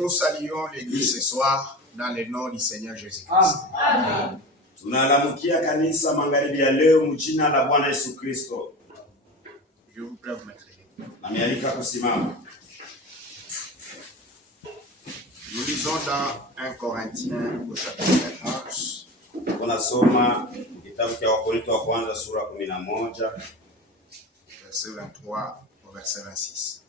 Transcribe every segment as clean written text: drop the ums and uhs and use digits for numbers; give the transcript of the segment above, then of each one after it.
Nous saluons l'Église ce soir dans le nom du Seigneur Jésus-Christ. Amen. Tunalamukia kanisa magharibi ya leo mjina la Bwana Yesu Kristo. Je vous prie de vous mettre. Namialika kusimama. Nous lisons dans 1 Corinthiens au chapitre 11. Tunasoma kitabu cha Wakorintho wa kwanza sura 11 verset 23 au verset 26.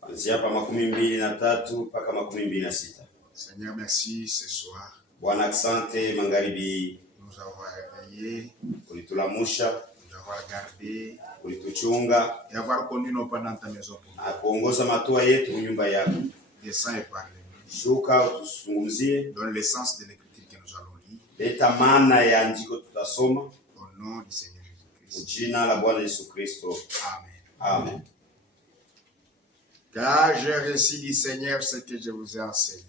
kuanzia hapa 23 mpaka 26. Seigneur, merci ce soir. Bwana asante magharibi Nous avoir réveillés, ulitulamusha, nous avoir gardés ulituchunga et avoir conduit nos pas dans ta maison. na kuongoza matua yetu nyumba yako. Descends et parle-nous. Shuka utuzungumzie, Donne l'essence de l'écriture que nous allons lire. leta maana ya andiko tutasoma Au nom du Seigneur Jésus-Christ. jina la Bwana Yesu Kristo. Amen. Amen. Car j'ai reçu du Seigneur ce que je vous ai enseigné.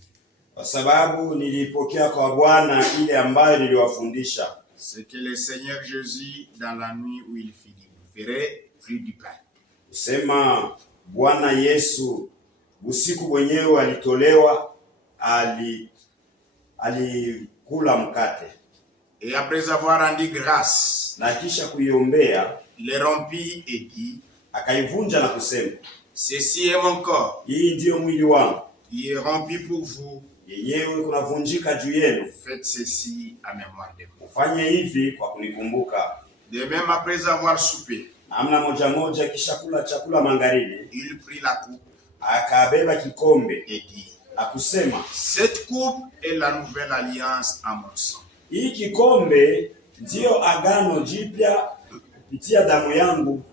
Kwa sababu nilipokea kwa Bwana ile ambayo niliwafundisha. C'est que le Seigneur Jésus, dans la nuit où il fit libérer, prit du pain. Usema Bwana Yesu usiku mwenyewe alitolewa, alikula mkate. Et après avoir rendu grâce, Na kisha kuiombea, il le rompit et dit, akaivunja na kusema, ceci est mon corps, hii ndiyo mwili wangu, qui est rompu pour vous. yenyewe kunavunjika juu yenu. Faites ceci à mémoire de moi. Ufanye hivi kwa kunikumbuka. De même, après avoir soupé, Namna moja moja kisha kula chakula magharibi, il prit la coupe akabeba kikombe et dit, na kusema, cette coupe est la nouvelle alliance en mon sang. hii kikombe ndiyo agano jipya kupitia damu yangu.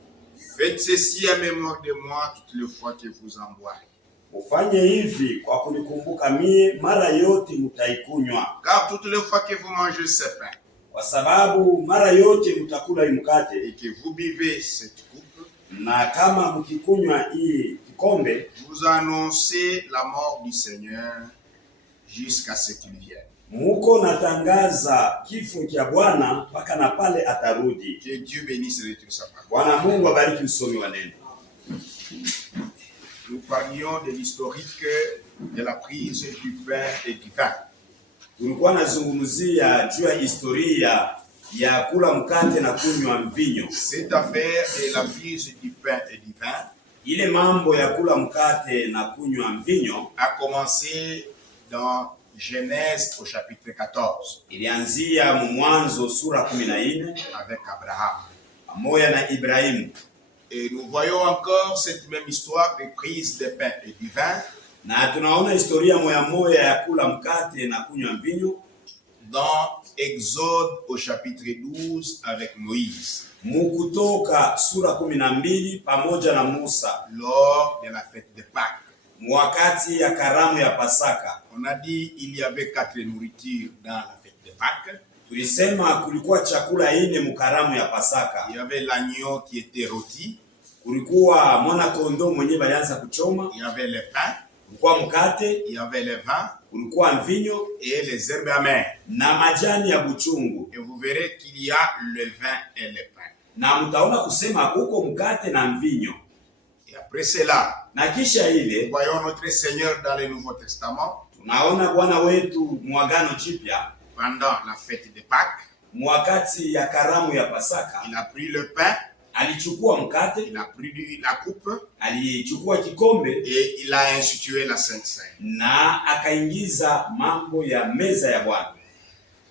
Faites ceci à mémoire de moi toutes les fois que vous en boirez. Ufanye hivi kwa kunikumbuka mie mara yote mutaikunywa. Car toutes les fois que vous mangez ce pain Kwa sababu mara yote mtakula hii mkate et que vous buvez cette coupe, na kama mkikunywa hii kikombe, vous annoncez la mort du Seigneur jusqu'à ce qu'il vienne. muko natangaza kifo cha Bwana mpaka na pale atarudi. Que Dieu bénisse et toute sa parole. Bwana Mungu abariki msomi wa neno. Nous parlions de l'historique de la prise du pain et du vin. Tulikuwa nazungumzia juu ya historia ya kula mkate na kunywa mvinyo. Cette affaire de la prise du pain et du vin Ile mambo ya kula mkate na kunywa mvinyo a commencé dans Genèse au chapitre 14 ilianzia Mwanzo sura 14 avec Abraham. pamoja na Ibrahimu. Et nous voyons encore cette même histoire de prise de pain et du vin Na tunaona historia moya ya kula mkate na kunywa mvinyo dans Exode au chapitre 12 avec Moïse Mukutoka sura 12 pamoja na Musa lors de la fête de Pâques. wakati ya karamu ya Pasaka. On a dit il y avait 4 nourritures dans la fête de Pâques. Tulisema kulikuwa chakula 4 mukaramu ya Pasaka. Il y avait l'agneau qui était rôti, Kulikuwa mwana kondoo mwenye balianza kuchoma, il y avait le pain, kulikuwa mkate, il y avait le vin kulikuwa mvinyo et les herbes amères. na majani ya buchungu. Et vous verrez qu'il y a le vin et le pain. Na mtaona kusema kuko mkate na mvinyo. Et après cela, Na kisha nous ile voyons notre Seigneur dans le Nouveau Testament tunaona Bwana wetu mwagano jipya pendant la fête de Pâques. mwakati ya karamu ya Pasaka. Il a pris le pain, Alichukua mkate, il a pris la coupe alichukua kikombe et il a institué la Sainte Seine. na akaingiza mambo ya meza ya Bwana.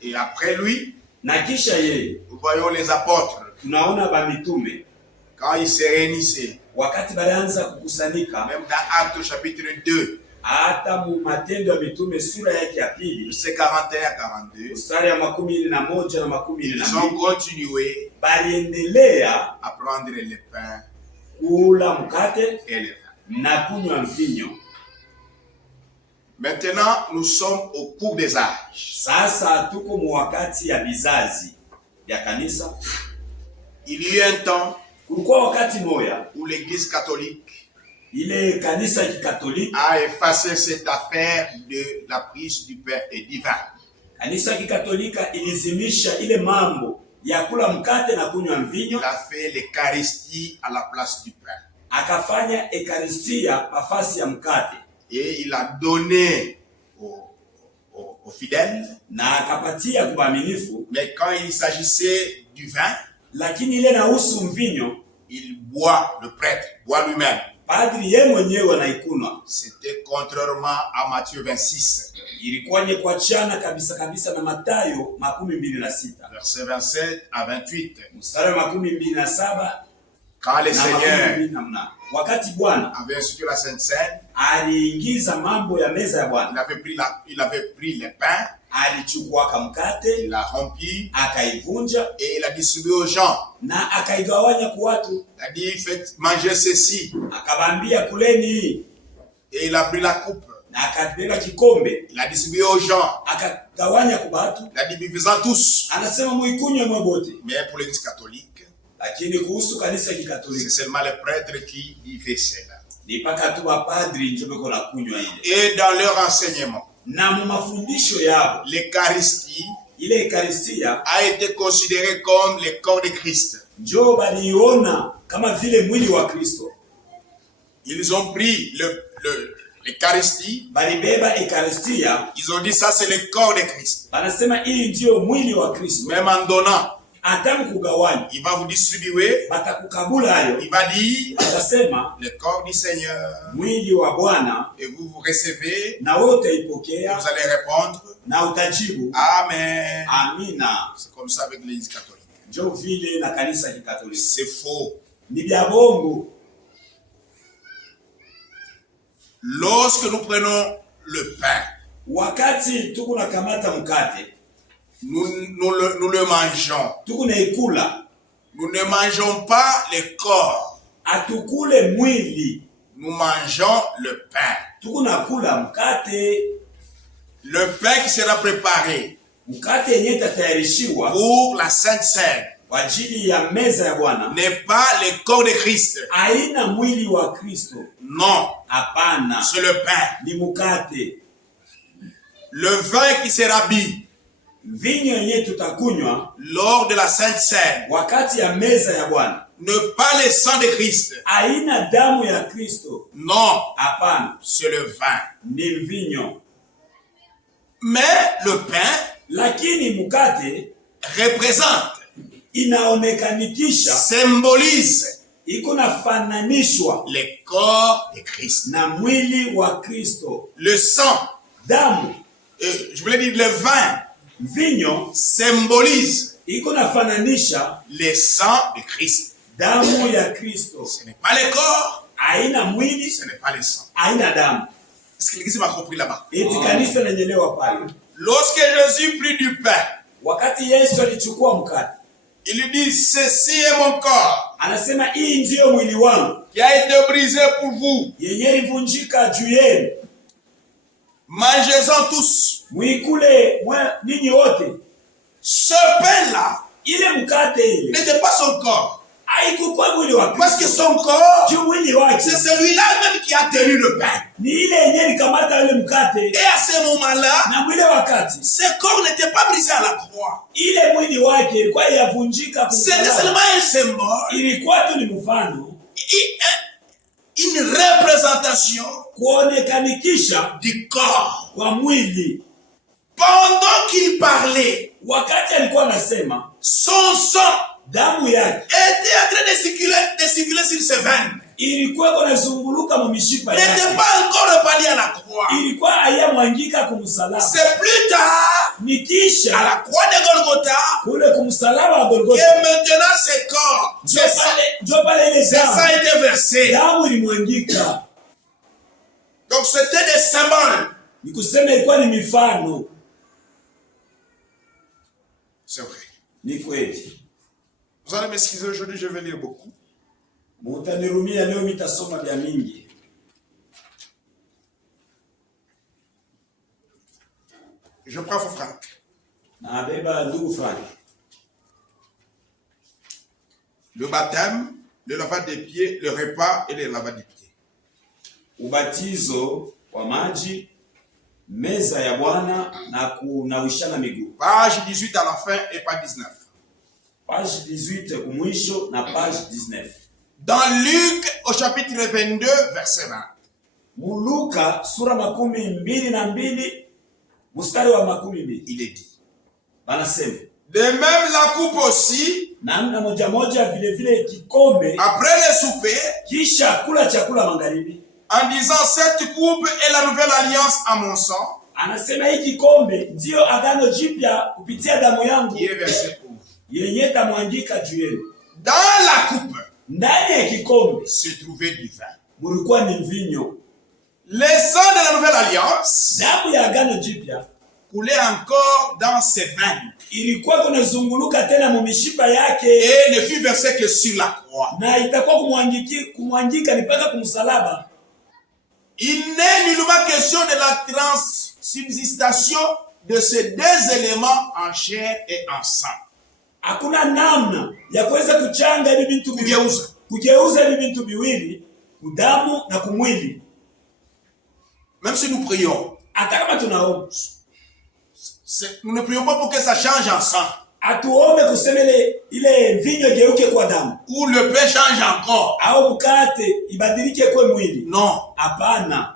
Et après lui, Na kisha yeye nous voyons les apôtres tunaona bamitume quand ils se réunissaient, wakati balianza kukusanyika, même dans Actes au chapitre 2, hata mu Matendo ya Mitume sura yake ya pili versets 41 à 42, mstari ya 11 na ils ont 12 continué baliendelea à prendre le pain kula mkate et le vin. na kunywa mvinyo. Maintenant, nous sommes au cours des âges. Sasa tuko mu wakati ya bizazi ya kanisa. Il y a eu un temps Kulikuwa wakati moya où l'Église catholique ile kanisa ya Kikatoliki a effacé cette affaire de la prise du pain et du vin. Kanisa ya Kikatolika ilizimisha ile mambo ya kula mkate na kunywa mvinyo. Il a fait l'Eucharistie à la place du pain. Akafanya ekaristia nafasi ya mkate. Et il a donné aux fidèles. na akapatia kwa waaminifu. Mais quand il s'agissait du vin, Lakini ile inahusu mvinyo, il boit, le prêtre boit lui-même. padri yeye mwenyewe anaikunywa. C'était contrairement à Matthieu 26, Ilikuwa ni kuachana kabisa kabisa na Mathayo 26 versets 27 à 28. mstari wa 27 Quand le Seigneur wakati Bwana avait institué la Sainte Seine, aliingiza mambo ya meza ya Bwana, il avait pris les pains, alichukua mkate, il l'a rompu akaivunja et il a distribué aux gens. na akaigawanya kwa watu. Il a dit, faites manger ceci. Akabambia kuleni, Et il a pris la coupe. na akabeba kikombe, Il a distribué aux gens. akagawanya kwa watu. Il a dit, buvez-en tous. Anasema muikunywe mwe bote. Mais pour l'église catholique, Lakini kuhusu kanisa ya c'est Kikatoliki seulement les prêtres qui y fait cela. ni mpaka tu mapadri ndio beko na kunywa ile. Et dans leur enseignement, Na mu mafundisho yao l'Eucharistie ile Ekaristia a été considérée comme le corps de Christ. njo baliona kama vile mwili wa Kristo. Ils ont pris l'Eucharistie, Balibeba Ekaristia, ils ont dit ça c'est le corps de Christ. banasema hii ndio mwili wa Kristo. Même en donnant, Hata kugawanya il va vous distribuer, batakukabula hayo, il va dire atasema le corps du Seigneur. mwili wa Bwana, Et vous vous recevez, na wewe et utaipokea vous allez répondre na utajibu Amen. amina. C'est comme ça avec l'église catholique. Njo vile na kanisa ya Kikatoliki. C'est faux. Ni vya bongo. Lorsque nous prenons le pain, Wakati tuko na kamata mkate, nous le mangeons. tuko na ikula, Nous ne mangeons pas le corps. atukule mwili, Nous mangeons le pain. tuko na kula mkate. Le pain qui sera préparé Mkate yenye tatayarishiwa pour la Sainte Seine kwa ajili ya meza ya Bwana n'est pas le corps de Christ. haina mwili wa Kristo. Non, Hapana, c'est le pain. ni mkate. Le vin qui sera bu Vinyo yenye tutakunywa lors de la Sainte Seine wakati ya meza ya Bwana ne pas le sang de Christ. haina damu ya Kristo. Non, Hapana, c'est le vin. ni mvinyo. Mais le pain Lakini mkate représente, inaonekanikisha, symbolise iko nafananishwa le corps de Christ. na mwili wa Kristo. Le sang, Damu, je voulais dire le vin, mvinyo symbolise iko nafananisha le sang de Christ. damu ya Kristo. Ce n'est pas le corps, Haina mwili, ce n'est pas le sang. haina damu. Est-ce que l'église m'a compris là-bas? Eti kanisa lenyelewa pale. Lorsque Jésus prit du pain, Wakati Yesu alichukua mkate, il lui dit, ceci est mon corps anasema hii ndiyo mwili wangu qui a été brisé pour vous. yenye ilivunjika juu yenu, Mangez-en tous. muikule ninyi wote. Ce pain-là Ile mkate ile n'était pas son corps. haikukuwa mwili wa Parce que Kristo. son corps, Juu mwili wake c'est celui-là même qui a tenu le pain. ni ile yenye ilikamata ile mkate, Et à ce moment-là, na mwile wakati ce corps n'était pas brisé à la croix. ile mwili wake ilikuwa yavunjika C'était kumsalaba. seulement un symbole, Ilikuwa tu ni mfano une représentation kuonekanikisha du corps. kwa mwili. Pendant qu'il parlait, Wakati alikuwa anasema, son sang damu yake était en train de circuler sur ses veines. ilikuwa kunazunguluka mu mishipa N'était yake, pas encore reparti à la croix. ilikuwa hayamwangika kumsalaba. C'est plus tard, Ni à kisha la croix de Golgotha, kule kumsalaba wa que Golgotha maintenant ce corps, ndio pale ile ce sang damu était versé. damu ilimwangika. Donc c'était des symboles. Ni kusema ilikuwa ni mifano. C'est vrai. Ni kweli. Vous allez m'excuser, aujourd'hui je vais lire beaucoup. Mutanirumia leo mitasoma vya mingi. Je prends vos Franck. Na beba ndugu Frank. Le baptême, le lavage des pieds, le repas et le lavage des pieds. Ubatizo wa maji, meza ya Bwana na kunawishana miguu. Page 18 à la fin et page 19. Page 18 kumwisho na page 19. Dans Luc au chapitre 22 verset 20. Muluka sura 22 mstari wa 12. Il est dit. Banasema. De même la coupe aussi. Namna moja moja vile vile kikombe. Après le souper. Kisha kula chakula magharibi. En disant cette coupe est la nouvelle alliance à mon sang. Anasema hii kikombe ndio agano jipya kupitia damu yangu. Qui est verset 11. Yenye tamwangika juu yenu. Dans la coupe. Ndani ya kikombe se trouvait du vin. Mulikuwa ni mvinyo. Le sang de la nouvelle alliance. Damu ya agano jipya coulait encore dans ses veines. Ilikuwa kunazunguluka tena mu mishipa yake. Et ne fut versé que sur la croix. Na itakuwa kumwangika mpaka kumsalaba. Il n'est nullement question de la transsubsistation de ces deux éléments en chair et en sang. Hakuna namna ya kuweza kuchanga hivi vitu kugeuza hivi vitu viwili, damu na kumwili. Même si nous prions, hata kama tunaomba, nous ne prions pas pour que ça change en sang. Atuombe kusema ile mvinyo geuke kwa damu. Ou le pain change encore. Au mkate ibadilike kwa mwili. Non. Hapana.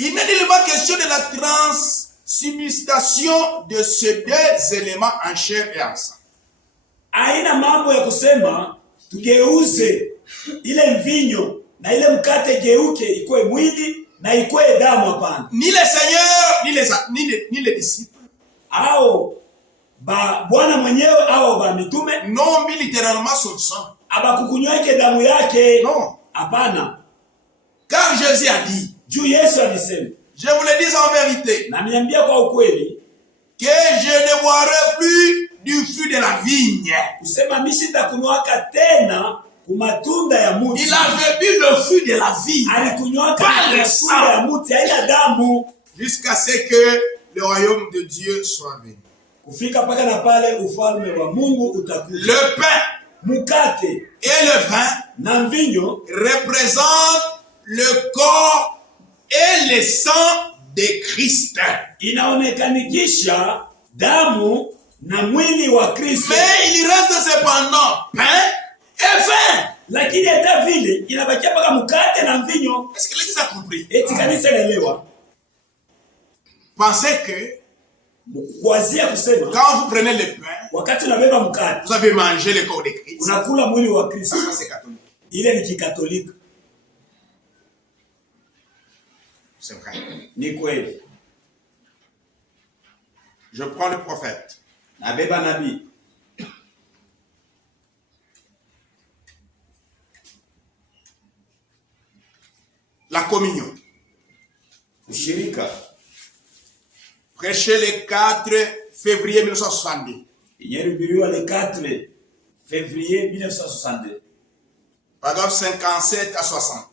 Il n'est nullement question de la transsubsistation de ces deux éléments en chair et en sang. Haina mambo ya kusema tugeuze ile mvinyo na ile mkate geuke ikuwe mwili na ikuwe damu, hapana. Ni le Seigneur, ni les disciples. Au Bwana mwenyewe au ba mitume. Non, mais littéralement son sang. Abakukunyweke damu yake. Non. Hapana. Car Jésus a dit. Juu Yesu alisema. Je vous le dis en vérité. Na niambia kwa ukweli. Que je ne boirai plus du fruit de la vigne. Kusema mimi sitakunywaka tena kumatunda ya muti. Il avait bu le fruit de la vigne. Alikunywaka matunda ya muti haina damu. Jusqu'à ce que le royaume de Dieu soit venu. Kufika paka na pale ufalme wa Mungu utakuja. Le pain, mukate et le vin na mvinyo représentent le corps et le sang de Christ. Inaonekanikisha damu na mwili wa Kristo. Mais il reste cependant pain et vin. Lakini hata vile inabakia paka mukate na mvinyo. Est-ce que l'Église a compris? Eti kanisa lelewa. Pensez que quand vous prenez le pain, vous avez mangé le corps de Christ. Ça, c'est catholique. Il est catholique. C'est vrai. Je prends le prophète. La communion. Prêché le 4 février 1962. Le 4 février 1962. Paragraphe 57 à 60.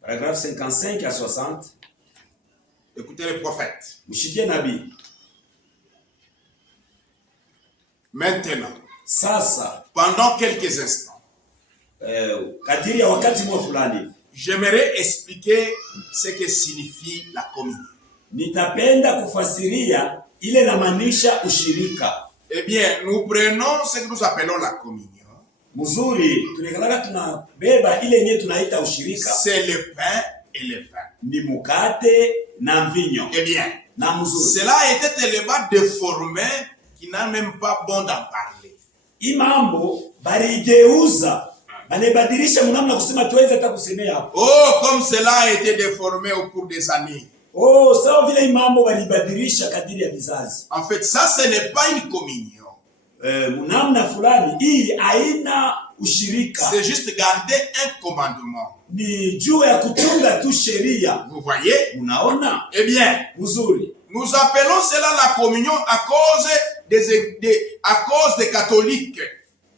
Paragraphe 55 à 60. Écoutez le prophète. Nabi. Maintenant. Sasa. Pendant quelques instants. Kadiri ya wakati mwa fulani. J'aimerais expliquer ce que signifie la communion. Nitapenda kufasiria ile inamaanisha ushirika. Eh bien, nous prenons ce que nous appelons la communion. Mzuri, tunakalaka tunabeba ile yenyewe tunaita ushirika. C'est le pain et le vin. Ni mukate na mvinyo. Eh bien, na mzuri. Cela a été tellement déformé qu'il n'a même pas bon d'en parler. Imambo barigeuza. Banebadilisha mnamna kusema tuweze hata kusemea hapo. Oh, comme cela a été déformé au cours des années. Oh, sawa vile imambo balibadilisha kadiri ya vizazi. En fait, ça ce n'est pas une communion. Mnamna fulani hii haina ushirika. C'est juste garder un commandement. Ni juu ya kutunga tu sheria. Vous voyez? Unaona? Eh bien, mzuri. Nous appelons cela la communion à cause des catholiques.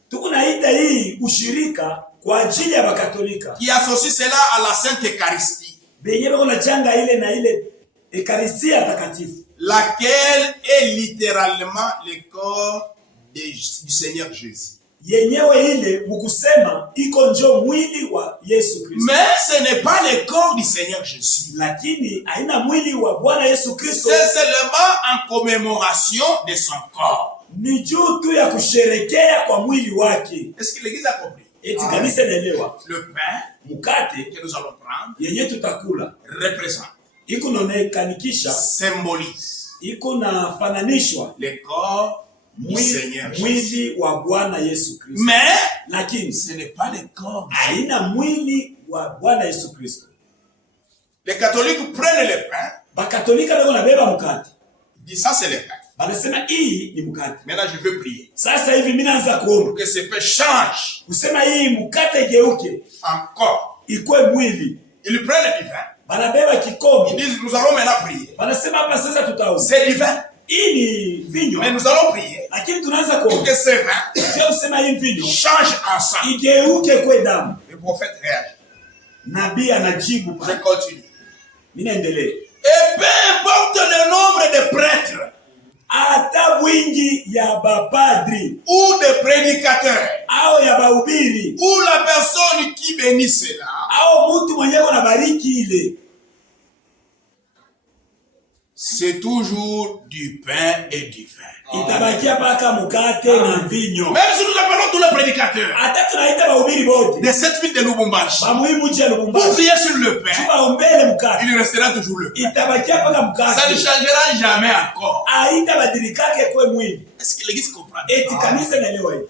Tukunaita hii ushirika kwa ajili ya Wakatolika. Qui associe cela à la Sainte Eucharistie. Benyewe kuna changa ile na ile Eucharistia takatifu. Laquelle est littéralement le corps du Seigneur Jésus. Yenyewe ile mukusema iko njo mwili wa Yesu Kristo. Mais ce n'est pas le corps du Seigneur Jésus. Lakini haina mwili wa Bwana Yesu Kristo. C'est seulement en commémoration de son corps. Ni juu tu ya kusherekea kwa mwili wake. Est-ce que l'Église a compris? Eti kanisa inaelewa Le pain mkate que nous allons prendre yenye tutakula représente, iko naonekanikisha, symbolise iko nafananishwa le corps du Seigneur Jésus. mwili wa Bwana Yesu Kristo. Mais Lakini ce n'est pas le corps. haina mwili wa Bwana Yesu Kristo. Les catholiques prennent le pain, Bakatolika beko nabeba mkate, ils disent ça c'est le pain. banasema hii ni mkate. Maintenant je veux prier Sasa hivi mimi naanza kuomba pour que ce pain change kusema hii mkate geuke encore. ikuwe mwili. Ils prennent du vin, Banabeba ils kikombe, disent nous allons maintenant prier. banasema hapa sasa tutaomba. C'est du vin, Hii ni vinyo, mais nous allons prier lakini tunaanza pour kuomba que ce vin sio kusema hii vinyo change en sang. igeuke kwe damu. Le prophète réagit. Nabii anajibu Je pale. continue. Mimi naendelea. Et peu importe le nombre de prêtres Hata wingi ya bapadri ou de prédicateurs au ya bahubiri ou la personne qui bénit cela, au mtu mwenyewe unabariki ile, c'est toujours du pain et du vin. itabakia paka mkate na vinyo. Même si nous appelons tous les prédicateurs Hata tunaita bahubiri bote de cette ville de Lubumbashi bamuhimu nje ya pour Lubumbashi prier sur le pain, tubaombele mkate, il restera toujours le pain. itabakia paka Ça ne mkate, changera jamais encore. haitabadilikake kwe mwili. Est-ce que l'église comprend? Eti kanisa naelewa hiyo.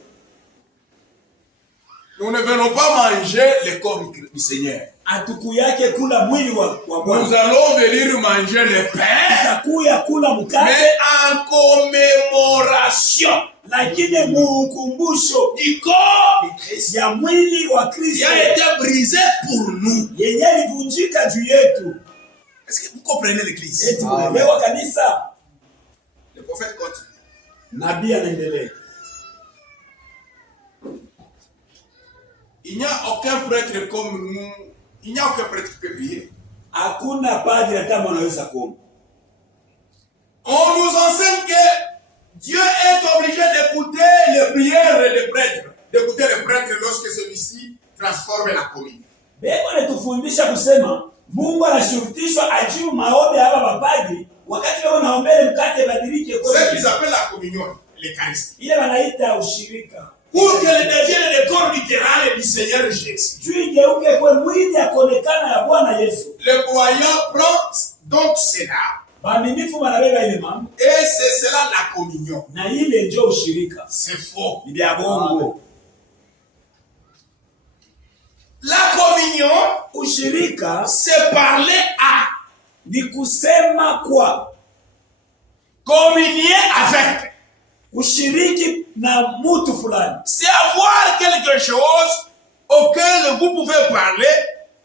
Nous ne venons pas manger le corps du Seigneur. Atukuyake kula mwili wa Nous Bwana, allons venir manger le pain, takuya kula mkate, mais en commémoration lakini muukumbusho du corps de Christ ya mwili wa qui Kristo a été brisé pour nous. yenye ilivunjika juu yetu. Est-ce que vous comprenez l'église? Eti unaelewa kanisa? Le prophète continue. Nabii anaendelea. Il n'y a aucun prêtre comme nous. Il n'y a aucun prêtre qui peut prier. Hakuna padri hata anaweza kuomba. On nous enseigne que Dieu est obligé d'écouter les prières des prêtres, d'écouter les prêtres lorsque celui-ci transforme la communion. Beko anatufundisha kusema Mungu anashurutishwa ajibu maombi hapa mapadri wakati wao naombele mkate badilike kwa Ce qu'ils appellent la communion, l'Eucharistie. ile wanaita ushirika. Pour qu'elle devienne le corps littéral du Seigneur Jésus. Juu igeuke kwa mwili akonekana ya Bwana Yesu. Le croyant prend donc cela. Waaminifu wanabeba ile mambo. Et c'est cela la communion. Na ile ndio ushirika. C'est faux. Ni vya bongo. La communion, Ushirika c'est parler à, ni kusema kwa, communier avec. kushiriki na mtu fulani. C'est avoir quelque chose auquel vous pouvez parler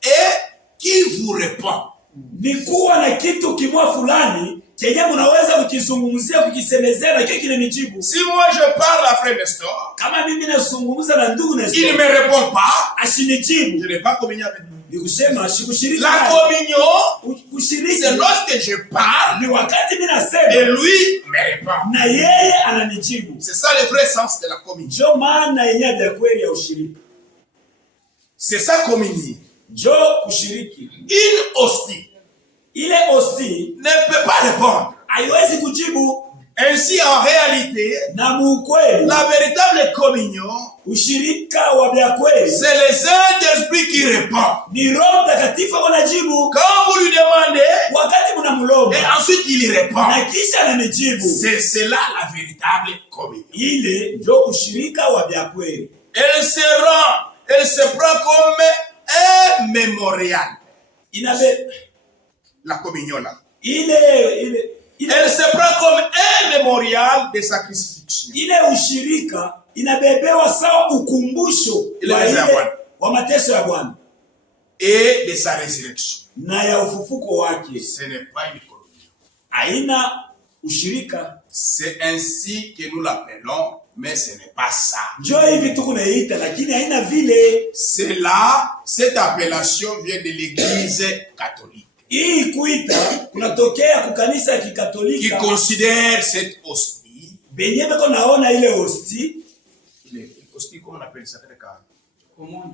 et qui vous répond. Ni kuwa na kitu kimwa fulani chenye mnaweza kukizungumzia, kukisemezea na kile kinanijibu. Si moi je parle à frère Nestor, Kama mimi nazungumza na ndugu il Nestor, ne me répond pas, ashinijibu, je n'ai pas communié avec lui. ni kusema sikushiriki. La communion, Kushiriki c'est lorsque je parle ni wakati mimi et nasema lui me répond. na yeye ananijibu. C'est ça le vrai sens de la communion. Ndio maana yenyewe ya kweli ya ushirika. C'est ça communier. Ndio kushiriki. Une hostie Ile hosti ne peut pas répondre. haiwezi kujibu. Ainsi, en réalité, Na mukweli la véritable communion, ushirika wa vya kweli c'est le Saint-Esprit qui répond. ni Roho Mtakatifu anajibu Quand vous lui demandez, wakati mnamlomba, et ensuite il y répond. na kisha ananijibu. C'est cela la véritable communion. Ile ndio ushirika wa vya kweli. Elle se prend comme un mémorial. Inabe La communion là. Elle se prend comme un mémorial de sa crucifixion. Ile ushirika inabebewa sawa ukumbusho wa mateso ya Bwana Et de sa résurrection. na ya ufufuko wake. Ce n'est pas une communion. Haina ushirika. C'est ainsi que nous l'appelons, mais ce n'est pas ça. Njoo hivi tu kunaita, lakini haina vile. C'est là, cette appellation vient de l'église catholique. Hii kuita kunatokea ku kanisa ya Qui Kikatolika considère cette hostie. benye beko naona ile hosti. Hostie, comment on appelle ça?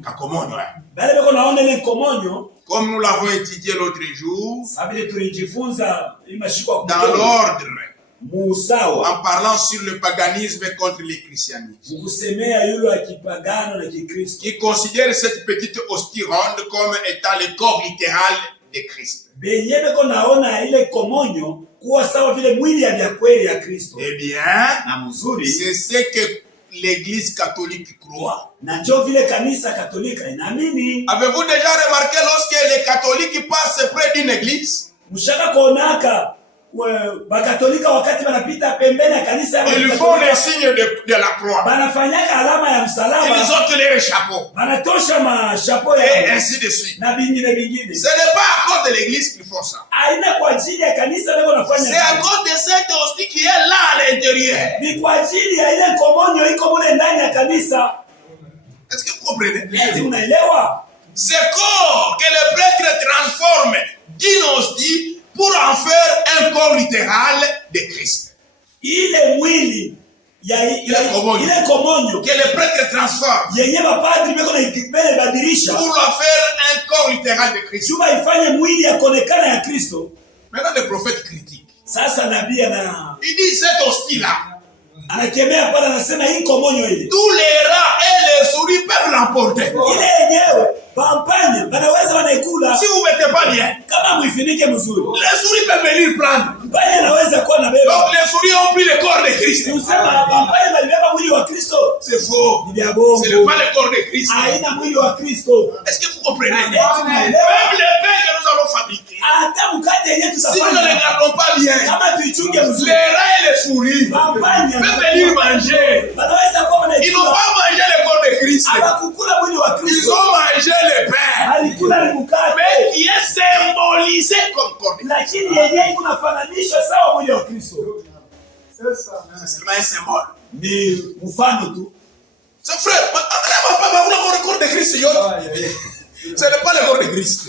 La communion. Bale beko naona ile komonyo. Comme nous l'avons étudié l'autre jour, Sabile tulijifunza imashikwa dans l'ordre musawa, en parlant sur le paganisme contre le christianisme. kusemea yule wa kipagano na Kikristo. Qui considère cette petite hostie ronde comme étant le corps littéral de Christ. Benye beko naona ile komonyo kuwa sawa vile mwili ya kweli ya Kristo. Eh bien, na mzuri, c'est ce que l'Église catholique croit. Na ndio vile kanisa Katolika inaamini. Avez-vous déjà remarqué lorsque les catholiques passent près d'une église? Mshaka kuonaka Bakatolika wakati wanapita pembeni ya kanisa, ils font les signes de la croix. Banafanyaka alama ya msalaba. Ils ôtent les chapeaux. Banatosha mashapo et ainsi de suite. Na bingine bingine. Ce n'est pas à cause de l'église qu'ils font ça. Aina kwa ajili ya kanisa ndio wanafanya. C'est à cause de cette hostie qui est là à l'intérieur. Ni kwa ajili ya ile komonyo iko mule ndani ya kanisa. Est-ce que vous comprenez? Unaelewa? C'est corps que le prêtre transforme d'une hostie pour en faire un corps littéral de Christ. Ile mwili ile komonyo que le prêtre transforme yenye mapadri beko na ikibele badilisha pour en faire un corps littéral de Christ. Juba ifanye mwili yakonekana ya Kristo. Maintenant le prophète critique. Sasa nabii il dit cette hostie là, anakemea pale, anasema hii komonyo ile tous les rats et les souris peuvent l'emporter. Ile yenyewe bampanya banaweza wanaikula si vous mettez pas bien, kama muifinike mzuri. Les souris peuvent venir prendre. Mpanya anaweza kuwa na beba. Donc les souris ont pris le corps de Christ. Usema bampanya balibeba mwili wa Kristo. C'est faux. Ni vya bongo. C'est pas le corps de Christ. Haina mwili wa Kristo. Est-ce que vous comprenez? Même les pains que nous allons fabriquer, hata mkate yenyewe tutafanya, si nous ne les gardons pas bien, kama tuichunge mzuri, les rats et les souris peuvent venir manger. Banaweza kuwa wanaikula. Ils n'ont pas mangé le corps de Christ. Abakukula mwili wa Kristo. Ils ont mangé le pain. Mais qui est symbolisé comme corps de Christ. Lakini yenyewe kunafananishwa sawa mwili wa Kristo. C'est ça. C'est seulement un symbole. Ni mfano tu. C'est frère, on a le corps de Christ. Ce n'est pas le corps de Christ.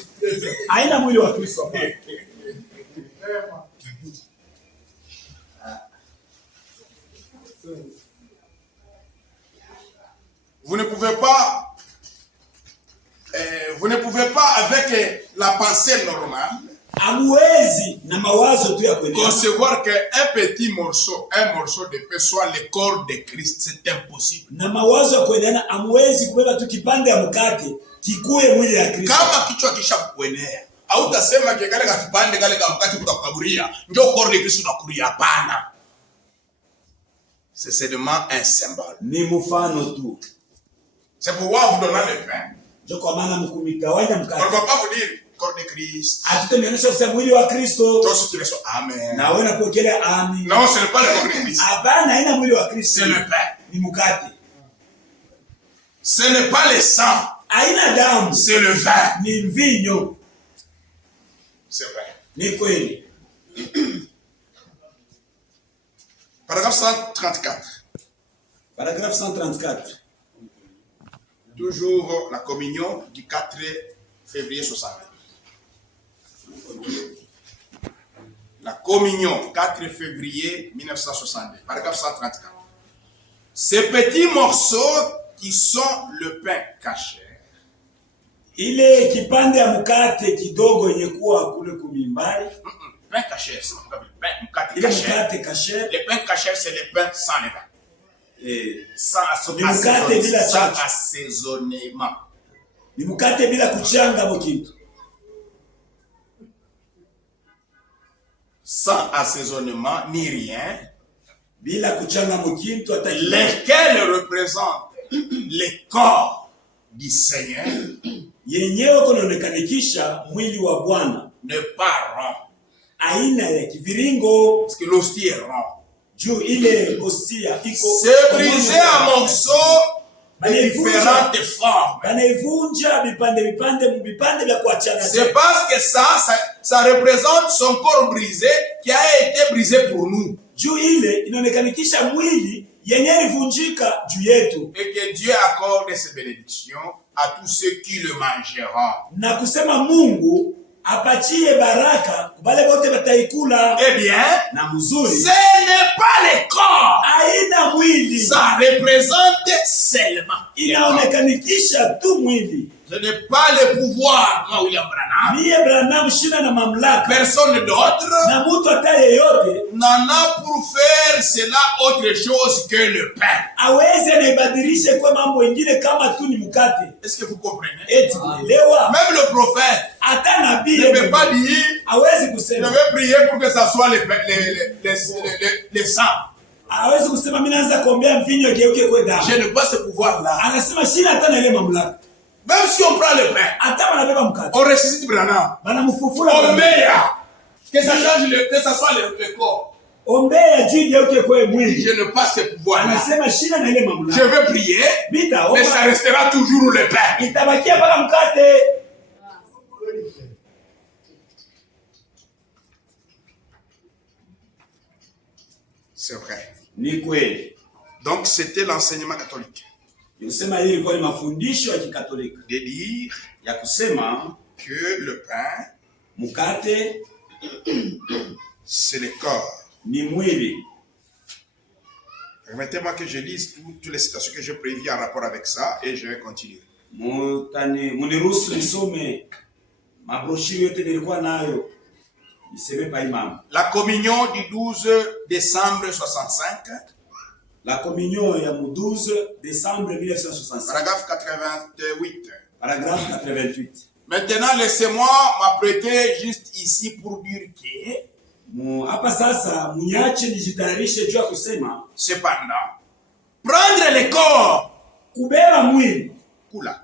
Haina mwili wa Kristo. Vous ne pouvez pas avec la pensée normale Amwezi na mawazo tu ya kweli concevoir qu'un petit morceau, un morceau de pain soit le corps de Christ. C'est impossible. Na mawazo ya kuendana, amwezi kubeba tu kipande ya mkate kikuye mwili ya Kristo. Kama kichwa kisha kuenea, hautasema kile kipande kale kama mkate kutakukaburia ndio corps de Christ unakuria. Hapana. C'est seulement un symbole. Ni mfano tu. C'est pourquoi vous donnez le pain. Ndio kwa maana mkumigawanya mkate. On ne va pas vous dire corps de Christ. Atutemionyesha sasa mwili wa Kristo. Toi tu reçois amen. Na wewe unapokea amen. Non, ce n'est pas le corps de Christ. Hapana, haina mwili wa Kristo. C'est le pain. Ni mkate. Ce n'est pas le sang. Haina damu. C'est le vin. Ni mvinyo. C'est vrai. Ni kweli. Paragraphe 134. Paragraphe 134. Toujours la communion du 4 février 60. La communion 4 février 1962. Paragraphe 134. Ces petits morceaux qui sont le pain caché. Ile kipande ya mkate kidogo yenye kuwa kule kumimbari. Pain caché, c'est le mkate caché. Le pain caché, c'est le pain sans levain. Sans assaisonnement. Ni mkate bila kuchanga mokitu. Sans assaisonnement ni rien. Bila kuchanga mokitu hata lesquels représentent le corps du Seigneur. Yenyewe kunaonekanikisha mwili wa Bwana. Ne pas rond. Aina ya kiviringo. Parce que l'hostie est rond. Juu ile hostia iko. C'est brisé en morceaux de différentes formes. Banaivunja vipande vya kuachana. C'est parce que ça représente son corps brisé qui a été brisé pour nous. Juu ile inaonekanikisha mwili yenye ilivunjika juu yetu. Et que Dieu accorde ses bénédictions à tous ceux qui le mangeront. Na kusema Mungu apatie baraka wale wote wataikula. Eh bien, na mzuri. Ce n'est pas le corps. Haina mwili. Ça représente seulement. inaonekanikisha tu mwili. Je n'ai pas le pouvoir, moi William Branham. Mie Branham shina na mamlaka. Personne d'autre Na mtu hata yeyote n'en a pour faire cela autre chose que le pain. aweze anibadilishe kwa mambo mengine kama tu ni mkate. Est-ce que vous comprenez? Eti unaelewa? Même le prophète Hata nabii ne peut pas dire hawezi je kusema. vais prier pour que ça soit les sangs. Hawezi kusema mimi naanza kuombea mvinyo geuke kwa damu. Je n'ai pas ce pouvoir-là. Anasema shina hata na ile mamlaka. Même si on prend le pain, Hata wanabeba mkate. on ressuscite Branham. Wanamfufula. Ombea. Que ça change que ça soit le corps. Ombea juu geuke kwa mwili. Je n'ai pas ce pouvoir-là. Anasema shina na ile Je mamlaka. vais prier, Bita, mais ça restera toujours le pain. itabakia mpaka mkate. C'est vrai. Ni kweli. Donc c'était l'enseignement catholique. Nikusema hili ilikuwa ni mafundisho ya Kikatolika. De dire Ya kusema que le pain, mkate c'est le corps. ni mwili. Permettez-moi que je lise toutes les citations que j'ai prévues en rapport avec ça et je vais continuer. Muniruhusu nisome mabroshiri yote nilikuwa nayo. Niseme pa imam. La communion du 12 décembre 65. La communion ya 12 décembre 1965. Paragraphe 88. Paragraphe 88. Maintenant, laissez-moi m'apprêter juste ici pour dire que Hapa sasa munyache nijitayarishe juu ya kusema cependant, prendre le corps kubeba mwili,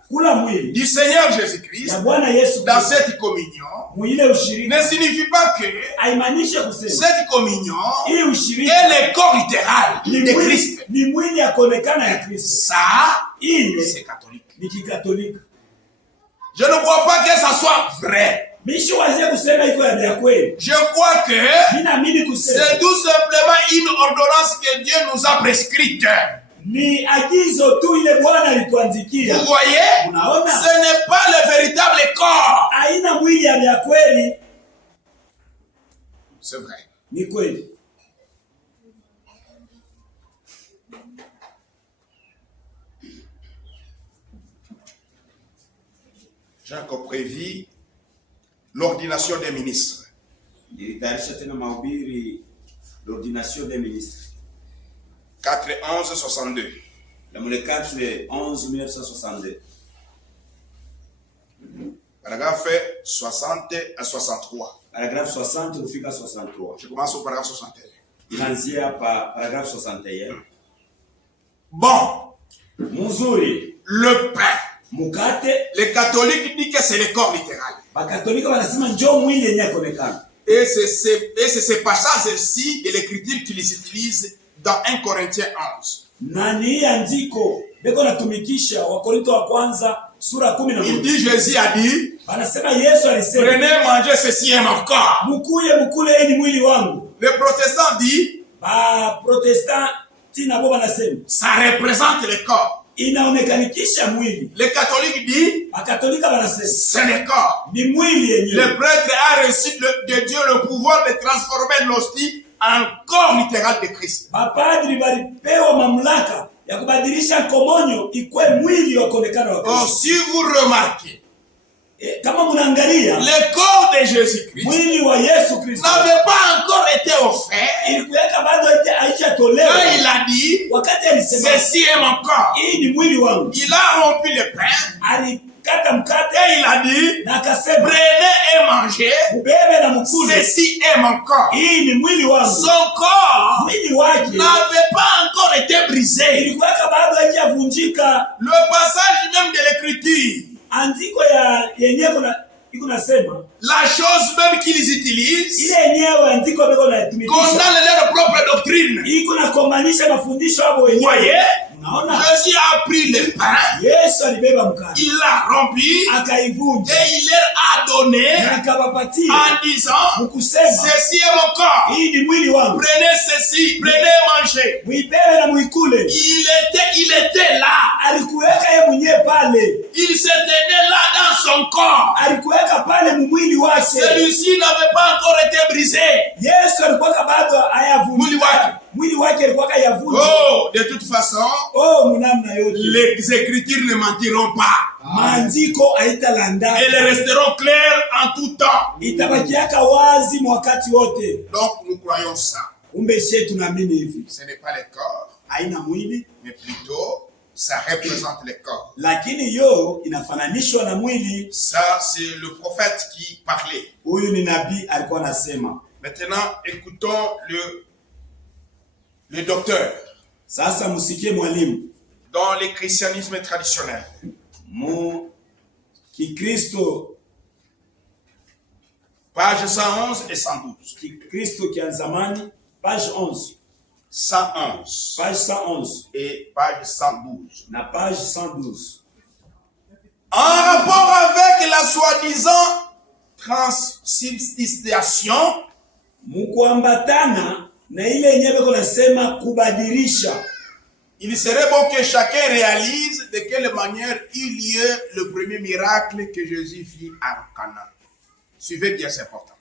kula mwili du Seigneur Jésus-Christ ya Bwana Yesu dans cette communion mwile ushirika ne signifie pas que haimaanishi kusema cette communion hii ushirika est le corps littéral de Christ. Ni mwili yakonekana ya Kristo. Ça, ile c'est catholique. ni kikatolika. Je ne crois pas que ça soit vrai. Mishi wazie kusema iko ya kweli. Je crois que c'est tout simplement une ordonnance que Dieu nous a prescrite. Ni agizo tu ile Bwana alituandikia. Vous voyez? Unaona? Ce n'est pas le véritable corps. Haina mwili ya kweli. C'est vrai. Ni kweli. J'ai encore prévu l'ordination des ministres. L'ordination des ministres. 4-11-62. Le 4-11-1962. Paragraphe 60 à 63. Paragraphe 60 kufika 63. Je commence au paragraphe 61. Inaanzia pa paragraphe 61. Bon. Muzuri. Le pain. Mukate. Les catholiques disent que c'est le corps littéral. Bakatolika wanasema njoo mwili yenyewe kuonekana. Et c'est ce passage-ci de l'écriture qu'ils utilisent dans 1 Corinthiens 11. Nani andiko beko natumikisha Wakorintho wa kwanza sura 11. Il dit, Jésus a dit, anasema Yesu alisema, prenez, mangez, ceci est mon corps. Mukule ni mwili wangu. Le protestant dit, protestant tina bo banasema, ça représente le corps. Inaonekanikisha mwili. Les catholiques disent, Bakatolika banasema, c'est le corps. Ni mwili yenyewe. Le prêtre a reçu de Dieu le pouvoir de transformer l'hostie en corps littéral de Christ. Mapadri balipewa mamlaka ya kubadilisha komonyo ikwe mwili wa kuonekana wa Kristo. Oh, si vous remarquez, kama munaangalia, le corps de Jésus-Christ mwili wa Yesu Kristo n'avait pas encore été offert. Ilikuweka bado haijatolewa. Quand il a dit, wakati alisema, ceci est mon corps, hii ni mwili wangu, il a rompu le pain. Alikata mkate et il a dit, na akasema, prenez et mangez, ubebe na mkule, ceci est mon corps. Hii ni mwili wangu. Son corps mwili wake n'avait pas encore été brisé. Ilikuweka bado haijavunjika. Le passage même de l'écriture, andiko ya yenyewe iko nasema, la chose même qu'ils utilisent, ile yenyewe andiko beko na tumikisha, condamne leur propre doctrine. Iko na komanisha mafundisho yao wenyewe. Voyez? Unaona? Jésus a pris le pain, Yesu alibeba mkate, il l'a rompu, akaivunja, et il leur a donné en disant, ceci est mon corps, hii ni mwili wangu, prenez ceci, prenez mangez. Muibebe na muikule. Il était là, alikuweka yeye mwenyewe pale, il se tenait là dans son corps. Alikuweka pale mwili wake. Celui-ci n'avait pas encore été brisé. Yesu alikuwa bado hayavunjika. Mwili wake alikuwa hayavunjika. Oh, de toute façon, mnamna yote. Les écritures ne mentiront pas. Maandiko haitalandana. Elles resteront claires en tout temps. Itabakiaka wazi wakati wote. Donc nous croyons ça. Ce n'est pas le corps, mais plutôt ça représente le corps. Ça, c'est le prophète qui parlait. Maintenant, écoutons le docteur. Dans le christianisme traditionnel. Page 111 et 112. Page 11. 111. Page 111. Et page 112. Na page 112. En rapport avec la soi-disant transsubstantiation, mukuambatana na ile yenyewe kunasema kubadilisha. Il serait bon que chacun réalise de quelle manière il y a le premier miracle que Jésus fit à Cana. Suivez bien, c'est important.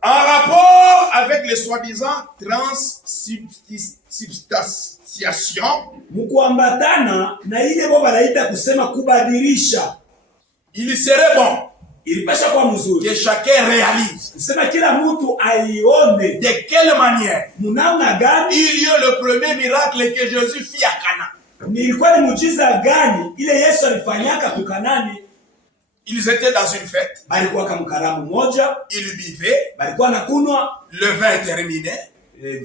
En rapport avec les soi-disant transsubstantiation, mukuambatana na ile bo banaita kusema kubadilisha. Il serait bon ilipasha kwa mzuri que chacun réalise kusema kila mtu aione de quelle manière munamna gani il y a le premier miracle que Jésus fit à Cana. Nilikuwa ni muujiza gani ile Yesu alifanyaka kwa Kanani. Ils étaient dans une fête. Balikuwa kama karamu moja. Ils buvaient. Balikuwa nakunwa. Le vin est terminé.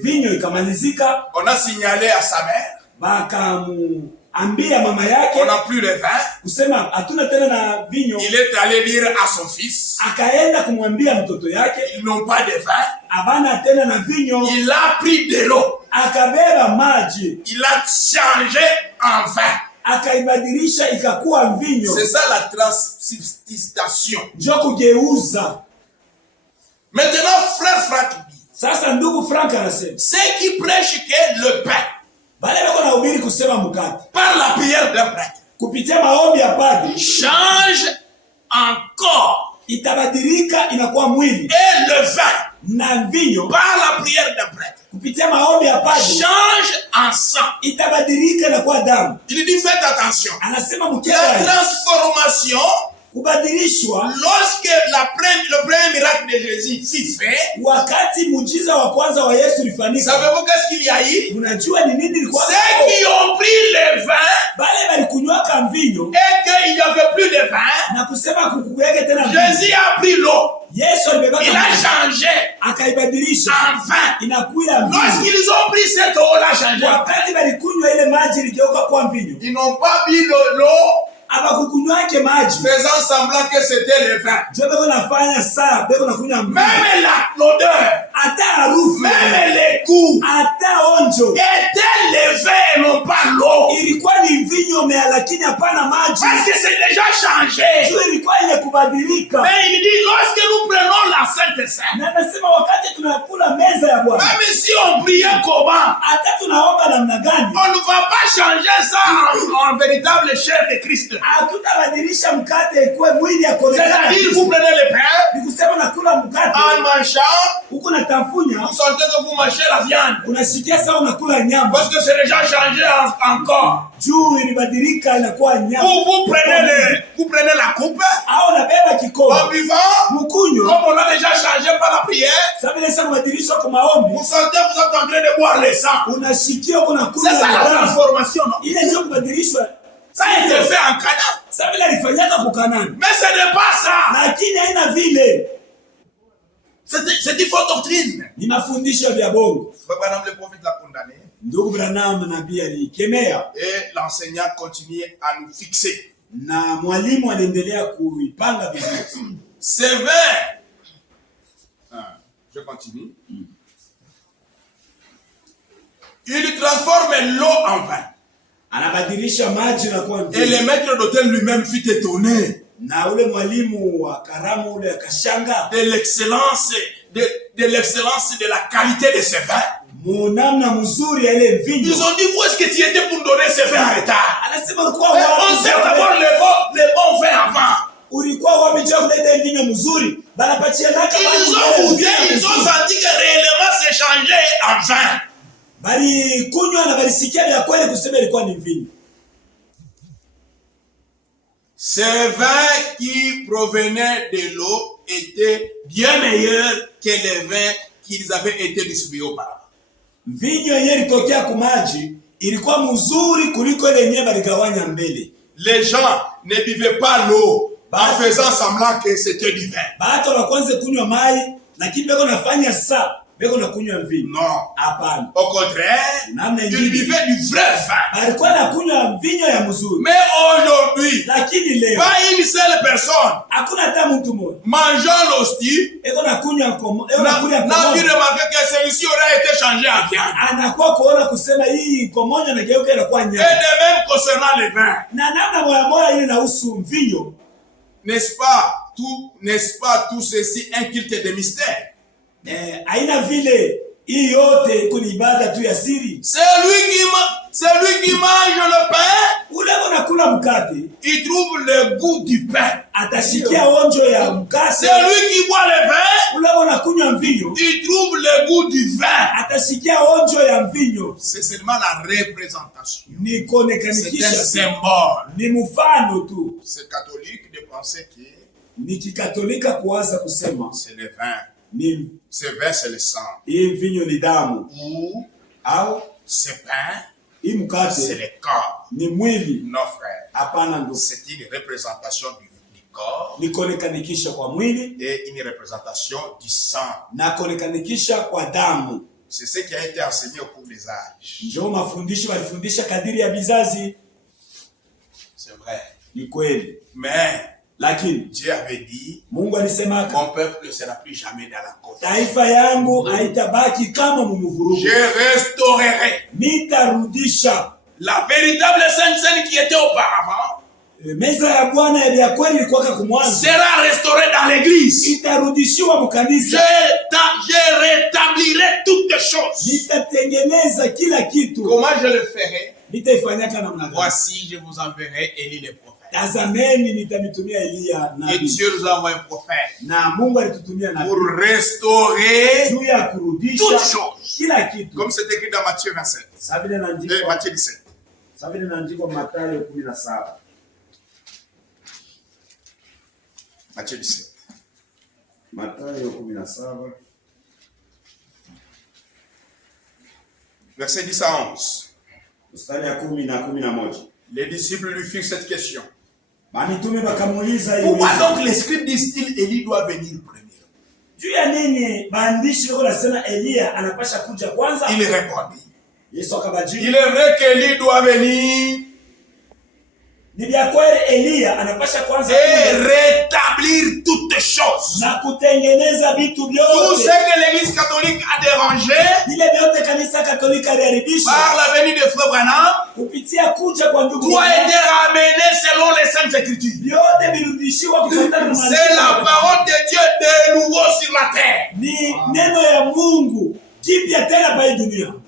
Vinyo ikamalizika. On a signalé à sa mère. Bakamuambia mama yake. On n'a plus le vin. Kusema hatuna tena na vinyo. Il est allé dire à son fils. Akaenda kumwambia mtoto yake. Ils n'ont pas de vin. Abana tena na vinyo. Il a pris de l'eau. Akabeba maji. Il a changé en vin. Akaibadilisha ikakuwa mvinyo. C'est ça la transsubstantiation. Ndio kugeuza. Maintenant, frère Franck dit. Sasa ndugu Frank anasema. Ceux qui prêchent que le pain. Bale bako na ubiri kusema mkate. Par la prière d'un prêtre. Kupitia maombi ya padri. Change encore. Itabadilika inakuwa mwili. Et le vin. Na mvinyo. Par la prière d'un prêtre. Kupitia maombi ya padri. Change en sang. Itabadilika inakuwa damu. Il dit faites attention. Anasema la transformation. Kubadilishwa. Lorsque le premier miracle de Jésus fut fait. Wakati muujiza wa kwanza wa Yesu ulifanyika. Savez-vous qu'est-ce qu'il y a eu? Unajua ni nini ilikuwa? Ceux qui ont pris le vin. Bale balikunywa mvinyo. Et qu'il n'y avait plus de vin. Na kusema kukuweke tena. Jésus a pris l'eau. Yesu alibeba. Il a changé. Akaibadilisha. En vin. Inakuwa mvinyo. Lorsqu'ils ont pris cette eau là changé. Wakati balikunywa ile maji iligeuka kuwa mvinyo. Ils n'ont pas bu l'eau. Abakukunywake maji. Faisant semblant que c'était le vin. Même l'odeur. Ata harufu. Même les goûts. Ata onjo. Étaient le vin et non pas l'eau. Ilikuwa ni mvinyo lakini hapana maji. Parce que c'est déjà changé. Ilikuwa kubadilika. Mais il dit lorsque nous prenons la Sainte Seine. Na nasema wakati tunakula meza ya Bwana. Même si on priait comment. Ata tunaomba namna gani. On ne va pas changer ça en véritable chair de Christ. Hatutabadilisha mkate ikuwe mwili ya kuonekana. C'est-à-dire vous prenez le pain. Ni kusema nakula mkate. En mangeant. Huko natafunya. Vous sentez que vous mangez la viande. Unasikia sawa unakula nyama. Parce que c'est déjà changé encore. Juu ilibadilika inakuwa nyama. Vous prenez la coupe. Au unabeba kikombe. En buvant. Mkunywa. Comme on a déjà changé par la prière. Ça veut dire ça kubadilishwa kwa maombi. Vous sentez vous êtes en train de boire le sang. Unasikia unakula. C'est ça la transformation, non? Ile ndio kubadilishwa. Ça a été fait en Cana. Ça veut dire ilifanyika kwa Kanani. Mais ce n'est pas ça. Lakini haina vile. C'est une fausse doctrine. Ni mafundisho ya bongo. Branham le prophète l'a condamné. Ndugu Branham nabii alikemea. Et l'enseignant continue à nous fixer. Na mwalimu anaendelea kuipanga vizuri. C'est vrai. Je continue. Il transforme l'eau en vin. Anabadilisha maji na kuwa mvinyo. Et le maître d'hôtel lui-même fut étonné. Na ule mwalimu wa karamu ule akashanga de l'excellence de la qualité de ce vin. Munamna mzuri ya ile vinyo. Ils ont dit où est-ce que tu étais pour donner ce vin en retard? Anasema ulikuwa on sert d'abord le juu kuleta vinyo mzuri, banapatia naka Ils ont goûté, ils ont senti que réellement c'est changé en vin. Bali kunywa na balisikia vya kweli kusema ilikuwa ni vinyo. Ce vin qui provenait de l'eau était bien meilleur que les vins qu'ils avaient été distribués auparavant. Vinyo yenyewe ilitokea kumaji ilikuwa mzuri kuliko ile yenyewe baligawanya mbele. Les gens ne buvaient pas l'eau en faisant semblant que c'était du vin. Bato wakwanze kunywa mai lakini beko nafanya saa beko na kunywa vinyo. Non. Hapana. Au contraire, ils buvaient du vrai vin. Balikuwa na kunywa vinyo ya mzuri. Mais aujourd'hui, lakini leo pas une seule personne hakuna hata mtu mmoja mangeant l'hostie eko na kunywa komo n'a pu remarquer que celui-ci aurait été changé en viande. Anakuwa kuona kusema hii komonya na geuka inakuwa nyama. Et de même concernant les vins. Na namna moya moya ile inahusu mvinyo. N'est-ce pas tout ceci un culte de mystère? Aina vile hii yote kuni ibada tu ya siri. Celui qui mange le pain, ule unakula mkate, il trouve le goût du pain. Atasikia onjo ya mkate. Celui qui boit le vin, ule unakunywa mvinyo, il trouve le goût du vin. Atasikia onjo ya mvinyo. C'est seulement la représentation. Ni konekanikisha. C'est un symbole. Ni mfano tu. C'est catholique de penser que ni kikatolika kuanza kusema c'est le vin. Ni ce vin c'est le sang. Hii mvinyo ni damu. Ou au ce pain hii mkate c'est le corps. Ni mwili. Non frère. Hapana ndugu. C'est une représentation du corps. Ni konekanikisha kwa mwili. Et une représentation du sang. Na konekanikisha kwa damu. C'est ce qui a été enseigné au cours des âges. Njoo mafundisho walifundisha kadiri ya vizazi. C'est vrai. Ni kweli. Mais lakini Dieu avait dit, Mungu alisema mon peuple ne sera plus jamais dans la confusion. Taifa yangu haitabaki kama mumuvurugu. Je restaurerai. Nitarudisha la véritable Sainte Seine qui était auparavant. Meza ya Bwana ya kweli ilikuwa kumwanzo. Sera restaurée dans l'église. Itarudishiwa mkanisa. Je rétablirai toutes les choses. Nitatengeneza kila kitu. Comment je le ferai? Nitaifanyaka namna gani? Voici, je vous enverrai Élie le prophète. Tazameni nitamitumia Elia nabii. Et Dieu nous a envoyé un prophète. Na Mungu alitutumia nabii. Pour restaurer juu ya kurudisha toutes choses. Kila kitu. Comme c'est écrit dans Matthieu 27. Sabile na ndiko. Matthieu 17. Sabile na ndiko Mathayo 17. Matthieu 17. Mathayo 17. Verset 10 à 11. Mstari ya 10 na 11. Les disciples lui firent cette question. Pourquoi donc les scribes disent-ils Élie doit venir premier? Il répondit. Il est vrai qu'Élie doit venir et rétablir toutes choses. Tout ce que l'église catholique a dérangé par la venue de Frère Branham doit être ramené selon les Saintes Écritures. C'est la parole de Dieu de nouveau sur la terre.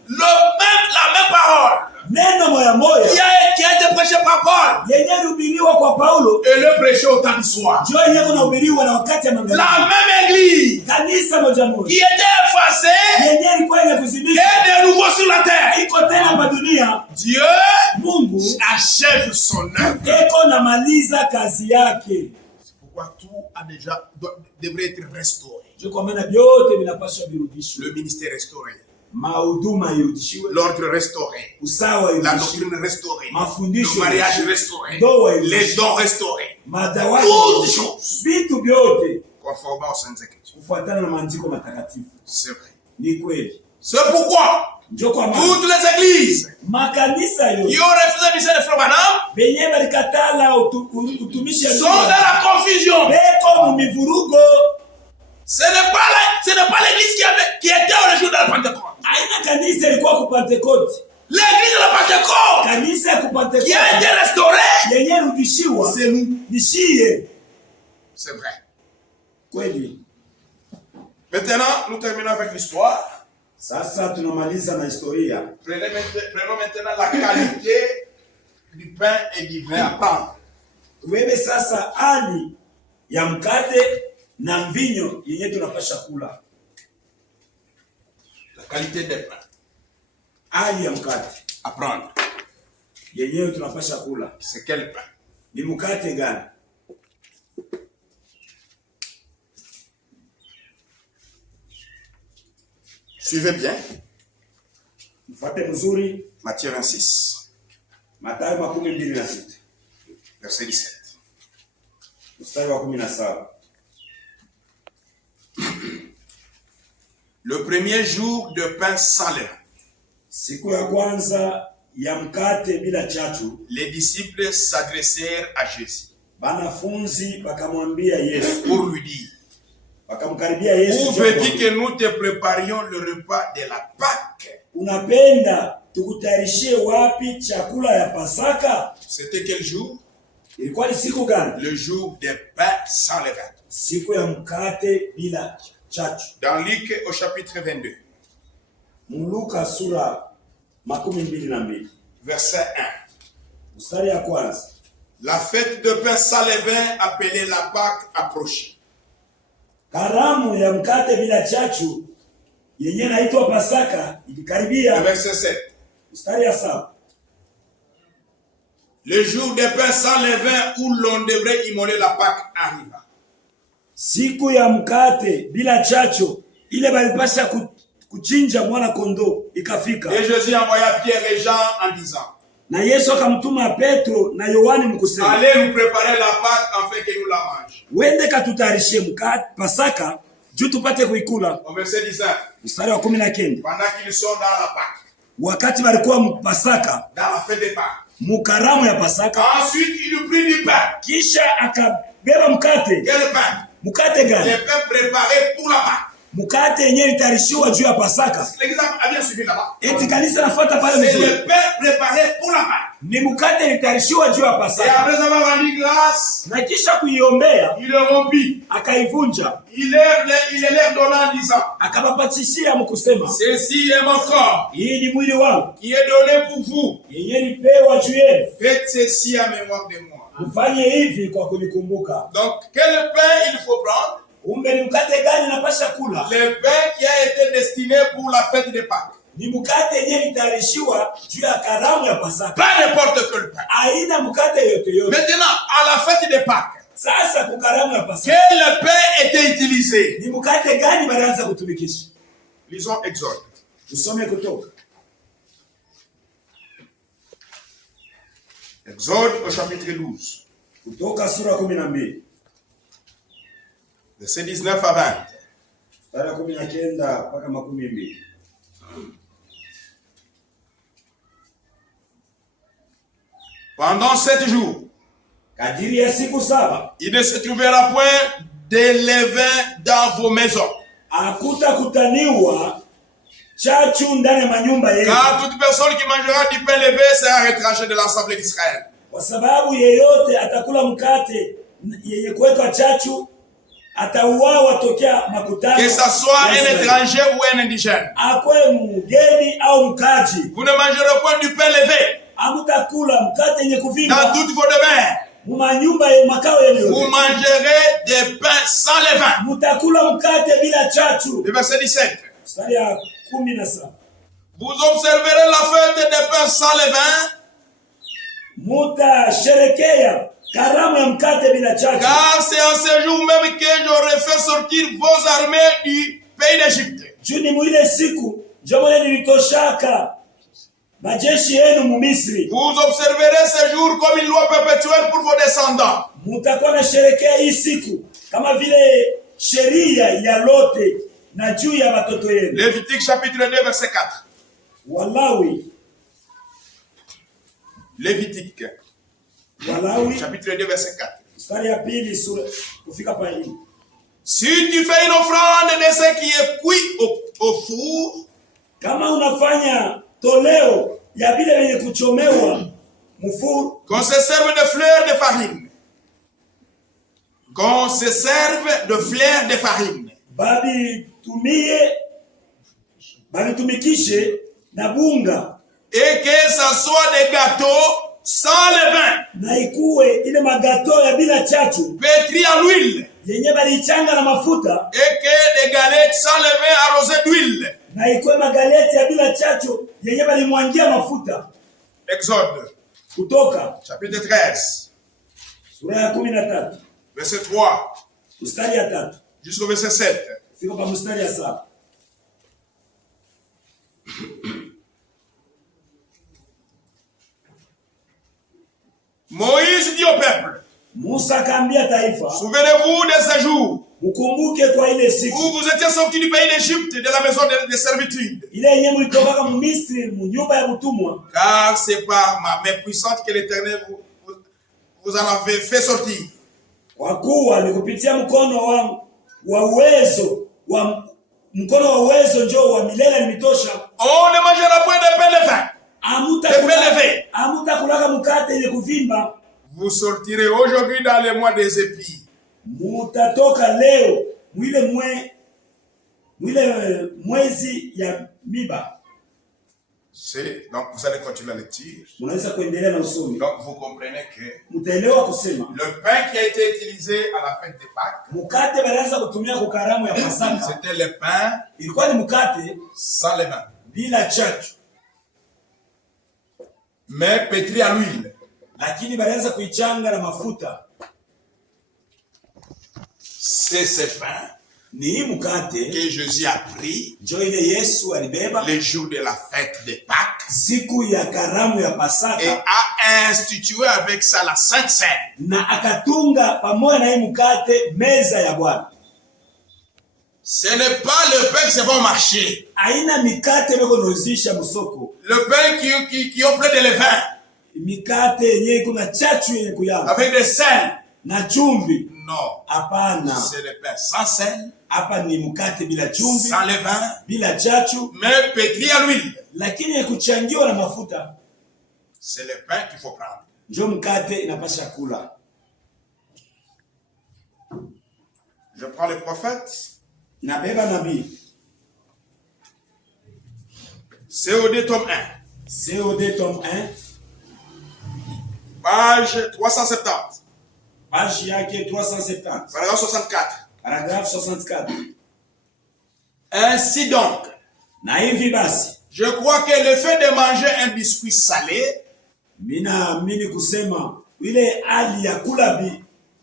La même parole qui a été prêché par Paul et le prêché au temps du soir. La même église qui était effacée et de nouveau sur la terre. Dieu achève son œuvre. C'est pourquoi tout devrait être restauré. Le ministère restauré. L'ordre restauré, la doctrine restaurée, le mariage restauré, les dons restaurés, toutes choses conformément aux Saintes Écritures. C'est vrai. C'est pourquoi toutes les églises qui ont refusé le ministère de Frère Branham sont dans la confusion. Ce n'est pas l'église qui était au jour de la Pentecôte. L'église de la Pentecôte qui a été restaurée, c'est nous. C'est vrai. Maintenant, nous terminons avec l'histoire. Prenons maintenant la qualité du pain et du vin à prendre. ya mkate na mvinyo yenye tunapasha kula. La qualité des pains. Hali ya mkate. À prendre. Yenyewe tunapasha kula. C'est quel pain? Ni mkate gani? Suivez bien. Mfate mzuri. Matthieu 26. Mathayo 26. Verset 17. Mstari wa 17. Le premier jour de pain sans levain. Siku ya kwanza ya mkate bila chachu. Les disciples s'adressèrent à Jésus. Banafunzi bakamwambia Yesu. Pour lui dire. Bakamkaribia Yesu. Où veux-tu que nous te préparions le repas de la Pâque? Unapenda tukutayarishie wapi chakula ya Pasaka? C'était quel jour? Ilikuwa ni siku gani? Le jour des pains sans levain. Siku ya mkate bila chachu. Dans Luc au chapitre 22. Luka sura 22. Verset 1. Mstari ya kwanza. La fête de pain sans levain appelée la Pâque approchait. Karamu ya mkate bila chachu yenye inaitwa Pasaka ikikaribia. Verset 7. Mstari ya 7. Le jour des pains sans levain où l'on devrait immoler la Pâque arriva. Siku ya mkate bila chachu ile balipasha kuchinja mwana kondoo ikafika. Et Jésus envoya Pierre et Jean en disant. Na Yesu akamtuma Petro na Yohani mkusema. Allez nous préparer la Pâque afin que nous la mangions. Wende katutayarishie mkate Pasaka juu tupate kuikula. Au verset 19. Mstari wa 19. Pendant qu'ils sont dans la Pâque. Wakati walikuwa Pasaka. Dans la fête des Pâques. Mukaramu ya Pasaka. Ensuite il prit du pain. Kisha akabeba mkate. Quel pain? Mkate gani? Le pain préparé pour la Pâque. Mkate yenyewe itayarishiwa juu ya Pasaka. L'exemple a bien suivi là-bas. Eti kanisa nafuata pale mzuri. C'est le pain préparé pour la Pâque. Ni mkate itayarishiwa juu ya Et Pasaka. après avoir rendu grâce, Na kisha kuiombea, il le rompit. akaivunja. Il leur donna en disant. Akabapatishia mkusema. Ceci est mon corps. Hii ni mwili wangu. Qui est donné pour vous. Yenyewe lipewa juu yenu. Faites ceci en mémoire de moi. Mfanye hivi kwa kunikumbuka. Donc, quel pain il faut prendre? Umbe ni mkate gani napasha kula? Le pain qui a été destiné pour la fête de Pâques. Ni mkate yenyewe itayarishiwa juu ya karamu ya Pasaka. Pas n'importe quel pain. Aina mkate yote. Maintenant, à la fête de Pâques. Sasa kwa karamu ya Pasaka. Quel pain était utilisé? Ni mkate gani balianza kutumikisha? Lisons Exode. Tusome Kutoka. Exode au chapitre 12. Kutoka sura 12. Verset 19 à 20. Sura 19 mpaka 20. Pendant 7 jours, kadiri ya siku 7, il ne se trouvera point de levain dans vos maisons. Hakutakutaniwa chachu ndani ya manyumba yenu. Car toute personne qui mangera du pain levé sera retranchée de l'assemblée d'Israël. Kwa sababu yeyote atakula mkate yenye kuwekwa chachu atauawa tokea makutano. Que ça soit un étranger ou un indigène. Akwe mgeni au mkaji. Vous ne mangerez point du pain levé. Amutakula mkate yenye kuvimba. Dans toutes vos demeures. Mumanyumba ya makao yenu. Vous mangerez des pains sans levain. Mutakula mkate bila chachu. Le verset 17. Mstari ya 17. Vous observerez la fête des pains sans levain. Mutasherekea karamu ya mkate bila chachu. Car c'est en ce jour même que j'aurai fait sortir vos armées du pays d'Égypte. Juni mwile siku jomole nilitoshaka majeshi yenu mu Misri. Vous observerez ce jour comme une loi perpétuelle pour vos descendants. Mutakuwa na sherekea hii siku kama vile sheria ya lote na juu ya watoto yenu. Lévitique chapitre 2 verset 4. Walawi. Lévitique. Walawi chapitre 2 verset 4. Mstari ya 2 sura kufika pa hii. Si tu fais une offrande de ce qui est cuit au four, kama unafanya toleo ya vile vyenye kuchomewa mfuru, qu'on se serve de fleurs de farine. Qu'on se serve de fleurs de farine. Babitumikishe na bunga. Et que ça soit des gâteaux sans levain. na ikuwe ile magato ya bila chachu pétri à l'huile, yenye balichanga na mafuta, et que des galettes sans levain arrosées d'huile. na ikuwe magaleti ya bila chachu yenye balimwangia mafuta. Exode Kutoka chapitre 13 sura ya 13 verset 3 mstari ya 3 jusqu'au verset 7. fika kwa mstari ya 7. Moïse dit au peuple, Musa akaambia taifa, souvenez-vous de ce jour mkumbuke kwa ile siku où vous étiez sortis du pays d'Égypte, de la maison de servitude. ile yenye mlitoka kama Misri, nyumba ya utumwa. Car c'est par ma main puissante que l'Éternel vous en avez fait sortir. Kwa kuwa ni kupitia mkono wa uwezo wa mkono wa uwezo njoo wa milele nimitosha. On ne mangera point de pain de vin. Amutakulaga mkate yenye kuvimba. Vous sortirez aujourd'hui dans les mois des épis. Mutatoka leo mwile mwezi ya miba. C'est donc vous allez continuer la lecture. Unaweza kuendelea na usomi. Donc vous comprenez que mutaelewa kusema le pain qui a été utilisé à la fête de Pâques, mkate balianza kutumia kwa karamu ya Pasaka, c'était le pain ilikuwa ni mkate sans levain, bila chachu, mais pétri à l'huile. Lakini balianza kuichanga na mafuta. C'est ce pain ni mkate que Jésus a pris njo ile Yesu alibeba le jour de la fête de Pâques, siku ya karamu ya Pasaka, et a institué avec ça la Sainte Seine. Na akatunga pamoja na hii mkate meza ya Bwana. Ce n'est pas le pain qui se vend au marché. Aina mikate beko nozisha musoko. Le pain qui ont plein de levain. Mikate yenye kuna chachu yenye kuyanga. Avec des sel. Na chumvi. Non. Hapana. C'est le pain sans sel. Hapa ni mkate bila chumvi. Sans levain. Bila chachu. Mais pétri à l'huile. Lakini kuchangiwa na mafuta. C'est le pain qu'il faut prendre. Njo mkate inapasha kula. Je prends le prophète. Nabeba nabii. COD tome 1. COD tome 1. Page 370. Page yake 370. Paragraphe 64. Paragraphe 64. Ainsi donc, na hivi basi, je crois que le fait de manger un biscuit salé, mimi kusema ile hali ya kula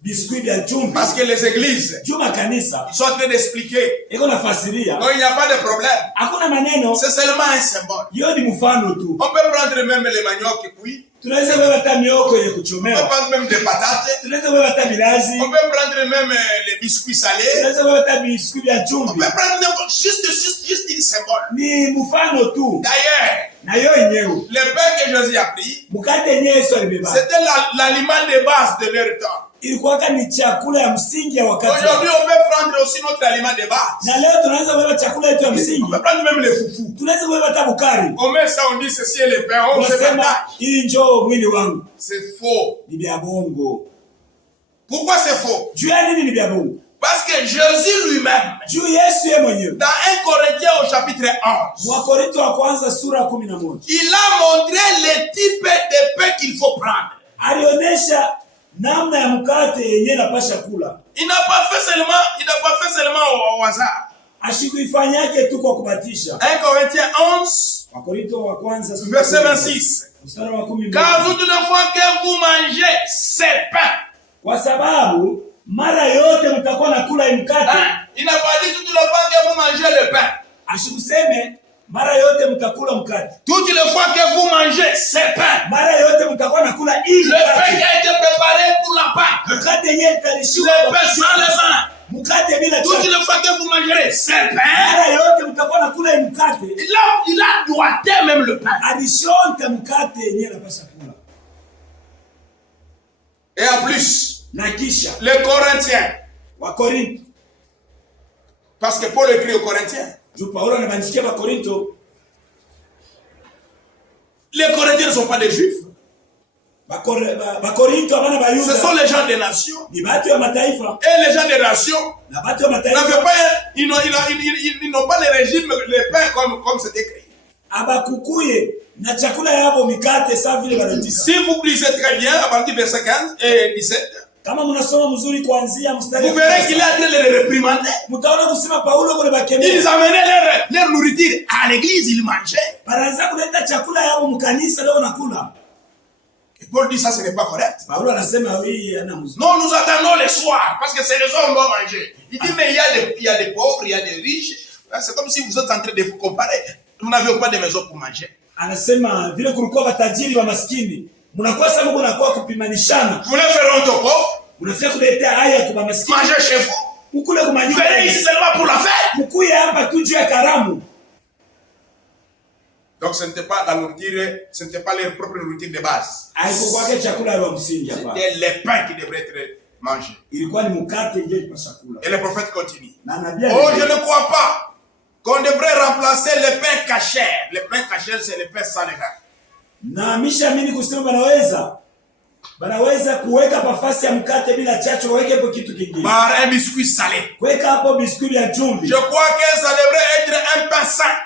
biscuit vya chumvi, parce que les églises, juma kanisa, ils sont en train d'expliquer. iko nafasiria. Donc il n'y a pas de problème. Hakuna maneno. C'est seulement un symbole. Yo ni mfano tu. On peut prendre même les maniocs cuits. Tunaweza kubeba hata mioko yenye On kuchomewa. peut prendre même des patates. Tunaweza kubeba hata viazi. On peut prendre même les biscuits salés. Tunaweza kubeba hata biscuit vya chumvi. On peut prendre n'importe juste une symbole. Ni mfano tu. D'ailleurs, na yo yenyewe, le pain que Jésus a pris, mkate yenyewe Yesu alibeba, c'était l'aliment de base de leur temps. Ilikuwa ni chakula ya msingi ya wakati. Aujourd'hui, on peut prendre aussi notre aliment de base. Na leo tunaweza kubeba chakula yetu ya msingi. On peut prendre même les foufous. Tunaweza kubeba hata bukari. On met ça, on dit ceci est le pain. On se partage. Hii njoo mwili wangu. C'est faux. Ni bia bongo. Pourquoi c'est faux? Juu ya nini ni bia bongo? Parce que Jésus lui-même, juu Yesu yeye mwenyewe, dans 1 Corinthiens au chapitre 11, Wakorintho wa kwanza sura 11, il a montré les types de pain qu'il faut prendre. Alionyesha namna ya mkate yenyewe napasha kula. Il n'a pas fait seulement au hasard. Ashikuifanyake tu kwa kubatisha. 1 Corinthiens 11, Wakorintho wa kwanza sura verset 26. Mstari wa 12. Car toute la fois que vous mangez ces pains, kwa sababu mara yote mtakuwa nakula mkate. Il n'a pas dit toute la fois que vous mangez le pain. Ashikuseme mara yote mtakula mkate. Toutes les fois que vous mangez ces pains, mara yote mtakuwa nakula hii le pain qui a été préparé pour la Pâque, mkate yenyewe itarishiwa le pain sans levain. Mkate bila chachu. Toutes les fois que vous mangerez ces pains, mara yote mtakuwa nakula mkate. Il a doigté même le pain. Alishonta mkate yenyewe anapasha kula. Et en plus, na kisha les Corinthiens, Wakorintho, parce que Paul écrit aux Corinthiens, Paulo anabandikia Wakorintho, les Corinthiens ne sont pas des Juifs. Ce sont les gens des nations. Ni watu wa mataifa. Et les gens des nations, na watu wa mataifa, ils n'ont pas le régime, le pain comme c'est écrit. abakukuye na chakula yabo mikate sawa vile banatisa. Si vous lisez très bien à partir du verset 15 et 17, kama mnasoma mzuri kuanzia mstari, vous verrez qu'il a été les réprimander. Mtaona kusema Paulo kule bakemea. Ils amenaient leur nourriture à l'église, ils mangeaient. Baraza kuleta chakula yao mkanisa leo nakula. Et Paul dit ça, ce n'est pas correct. Paulo anasema oui, ana mzuri. Non, nous attendons le soir parce que c'est les hommes vont manger. Il dit mais il y a des pauvres, il y a des riches. C'est comme si vous êtes en train de vous comparer. Vous n'avez pas de maison pour manger. Anasema vile kulikuwa watajiri wa maskini, mnakuwa sababu mnakuwa kupimanishana. Vous voulez faire honte aux pauvres? Mnafia kuletea haya kwa maskini. Manger chez vous. Mkule kwa manyumba. Venez ici seulement pour la fête. Mkuye hapa tu juu ya karamu. Donc ce n'était pas la nourriture, ce n'était pas leur propre nourriture de base. Haikuwa chakula ya msingi hapa. C'était les pains qui devraient être mangés. Ilikuwa ni mkate ndio ilikuwa chakula. Et le prophète continue. Oh, je ne crois pas qu'on devrait remplacer le pain cachère. Le pain cachère, c'est le pain sans levain. Na mishaamini kusema banaweza kuweka pafasi ya mkate bila chachu, waweke hapo kitu kingine. Par un biscuit salé. Kuweka hapo biskuit ya chumvi. Je crois que ça devrait être un pain saint.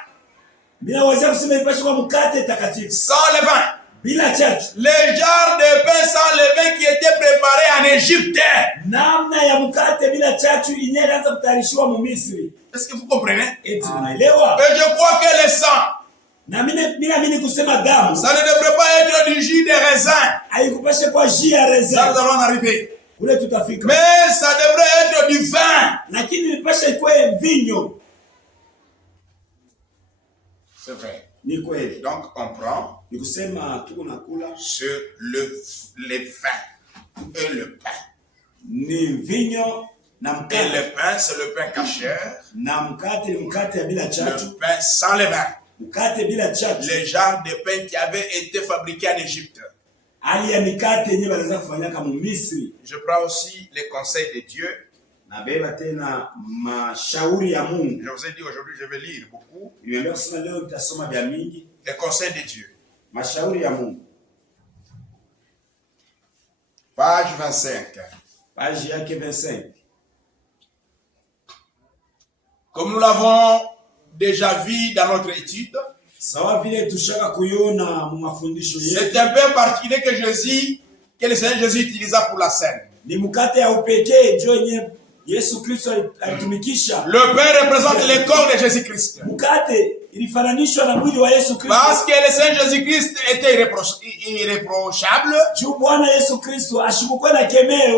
Bila wazee kusema ipashe kwa mkate takatifu. Sans levain. Bila chachu. Les genres de pain sans levain qui étaient préparés en Égypte. Namna ya mkate bila chachu inaanza kutayarishiwa mu Misri. Est-ce que vous comprenez? Eti unaelewa? Et je crois que le sang, na mimi kusema damu, ça ne devrait pas être du jus de raisin. Haikupashe kwa jus ya raisin. Ça nous allons en arriver. Kule tutafika. Mais ça devrait être du vin. Lakini ipashe ikuwe mvinyo. C'est vrai. Ni kweli. Donc on prend ni kusema tuko nakula sur les vins et le pain. Ni mvinyo na mkate. Et le pain, c'est le pain cachère. Na mkate ni mkate bila chachu. Le pain sans levain. Mkate bila chachu. Les genres de pain qui avaient été fabriqués en Égypte. Hali ya mikate yenyewe waliweza kufanya kama Misri. Je prends aussi les conseils de Dieu. Na beba tena mashauri ya Mungu. Je vous ai dit aujourd'hui je vais lire beaucoup. Nimeambia kusema leo nitasoma vya mingi. Les conseils de Dieu. Mashauri ya Mungu. Page 25. Page yake 25. Comme nous l'avons déjà vu dans notre étude, c'est un peu particulier que le Seigneur Jésus utilisa pour la scène. Le pain représente le corps de Jésus-Christ. Parce que le Seigneur Jésus-Christ était irréprochable,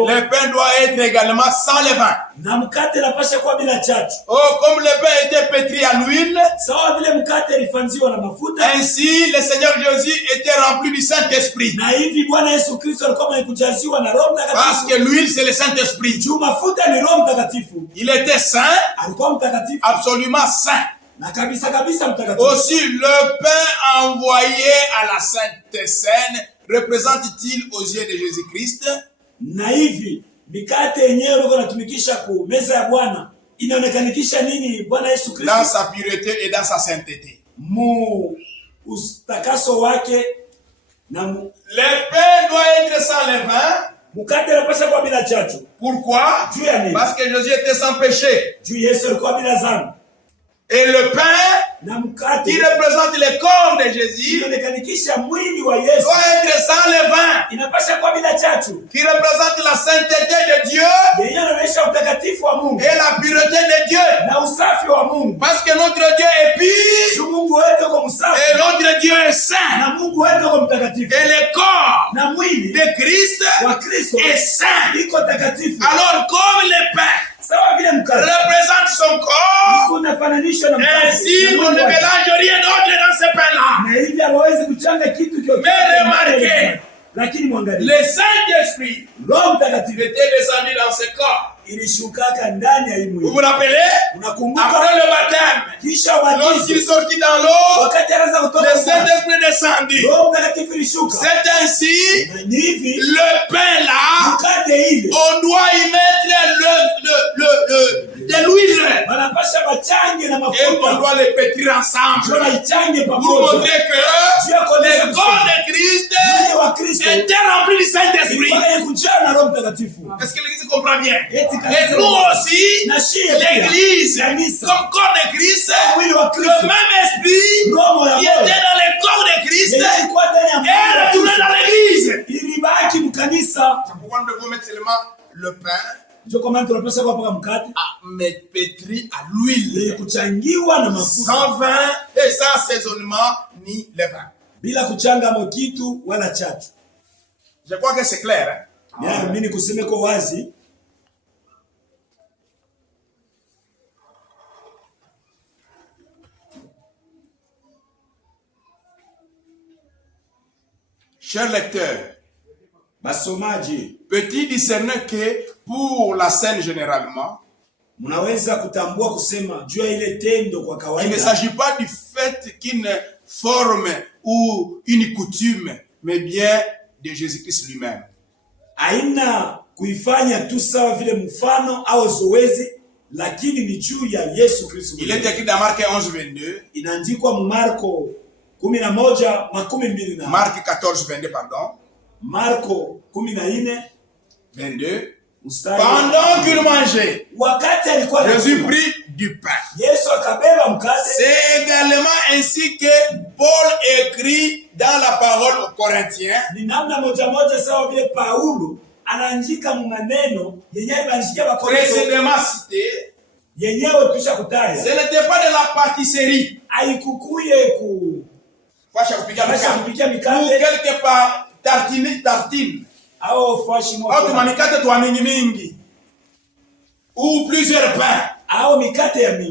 le pain doit être également sans levain. Oh, comme le pain était pétri à l'huile, ainsi le Seigneur Jésus était rempli du Saint-Esprit. Parce que l'huile c'est le Saint-Esprit. Il était saint, absolument saint. Aussi le pain envoyé à la Sainte Seine représente-t-il aux yeux de Jésus-Christ? Dans sa pureté et dans sa sainteté. Le pain doit être sans levain. Pourquoi? Parce que Jésus était sans péché. Et le pain qui représente le corps de Jésus doit être sans levain, qui représente la sainteté de Dieu et la pureté de Dieu. Parce que notre Dieu est pur et notre Dieu est saint. Et le corps de Christ est saint. Alors comme le pain représente son corps, ainsi on ne mélange rien d'autre dans ce pain-là. Mais remarquez, le Saint-Esprit était descendu dans ce corps. Vous vous rappelez? Après le baptême, lorsqu'il sortit dans l'eau, le Saint-Esprit descendit. C'est ainsi, le pain là, on doit y mettre de l'huile. Et on doit les pétrir ensemble pour montrer que le corps de Christ était rempli du Saint-Esprit. Est-ce que l'Église comprend bien? Et nous aussi, l'Église, comme corps de Christ, le même esprit qui était dans le corps de Christ est retourné dans l'Église. C'est pourquoi nous devons mettre seulement le pain mais pétri à l'huile, sans vin et sans assaisonnement ni levain. Je crois que c'est clair. Chers lecteurs, peut-il discerner que pour la scène généralement, il ne s'agit pas du fait qu'une forme ou une coutume, mais bien de Jésus-Christ lui-même. Aina kuifanya tu sawa vile mfano au zoezi, lakini ni juu ya Yesu Kristo. Il est écrit dans Marc 11:22. Inaandikwa mu Marko 11:22. Marc 14:22 pardon. Marko 14:22. Pendant qu'il mangeait, Jésus prit du pain. C'est également ainsi que Paul écrit dans la parole aux Corinthiens. Précédemment cité, ce n'était pas de la pâtisserie ou quelque part tartine. Ou plusieurs pains.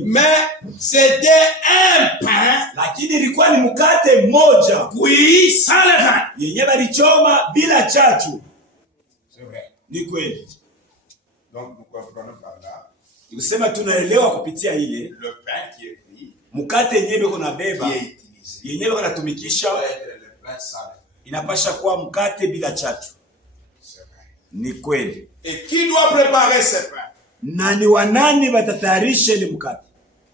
Mais c'était un pain cuit sans levain. C'est vrai. Donc nous comprenons par là le pain qui est cuit, qui est utilisé, doit être le pain sans levain. Ni kweli. Et qui doit préparer ce pain? Nani wanani watatayarisha ile mkate?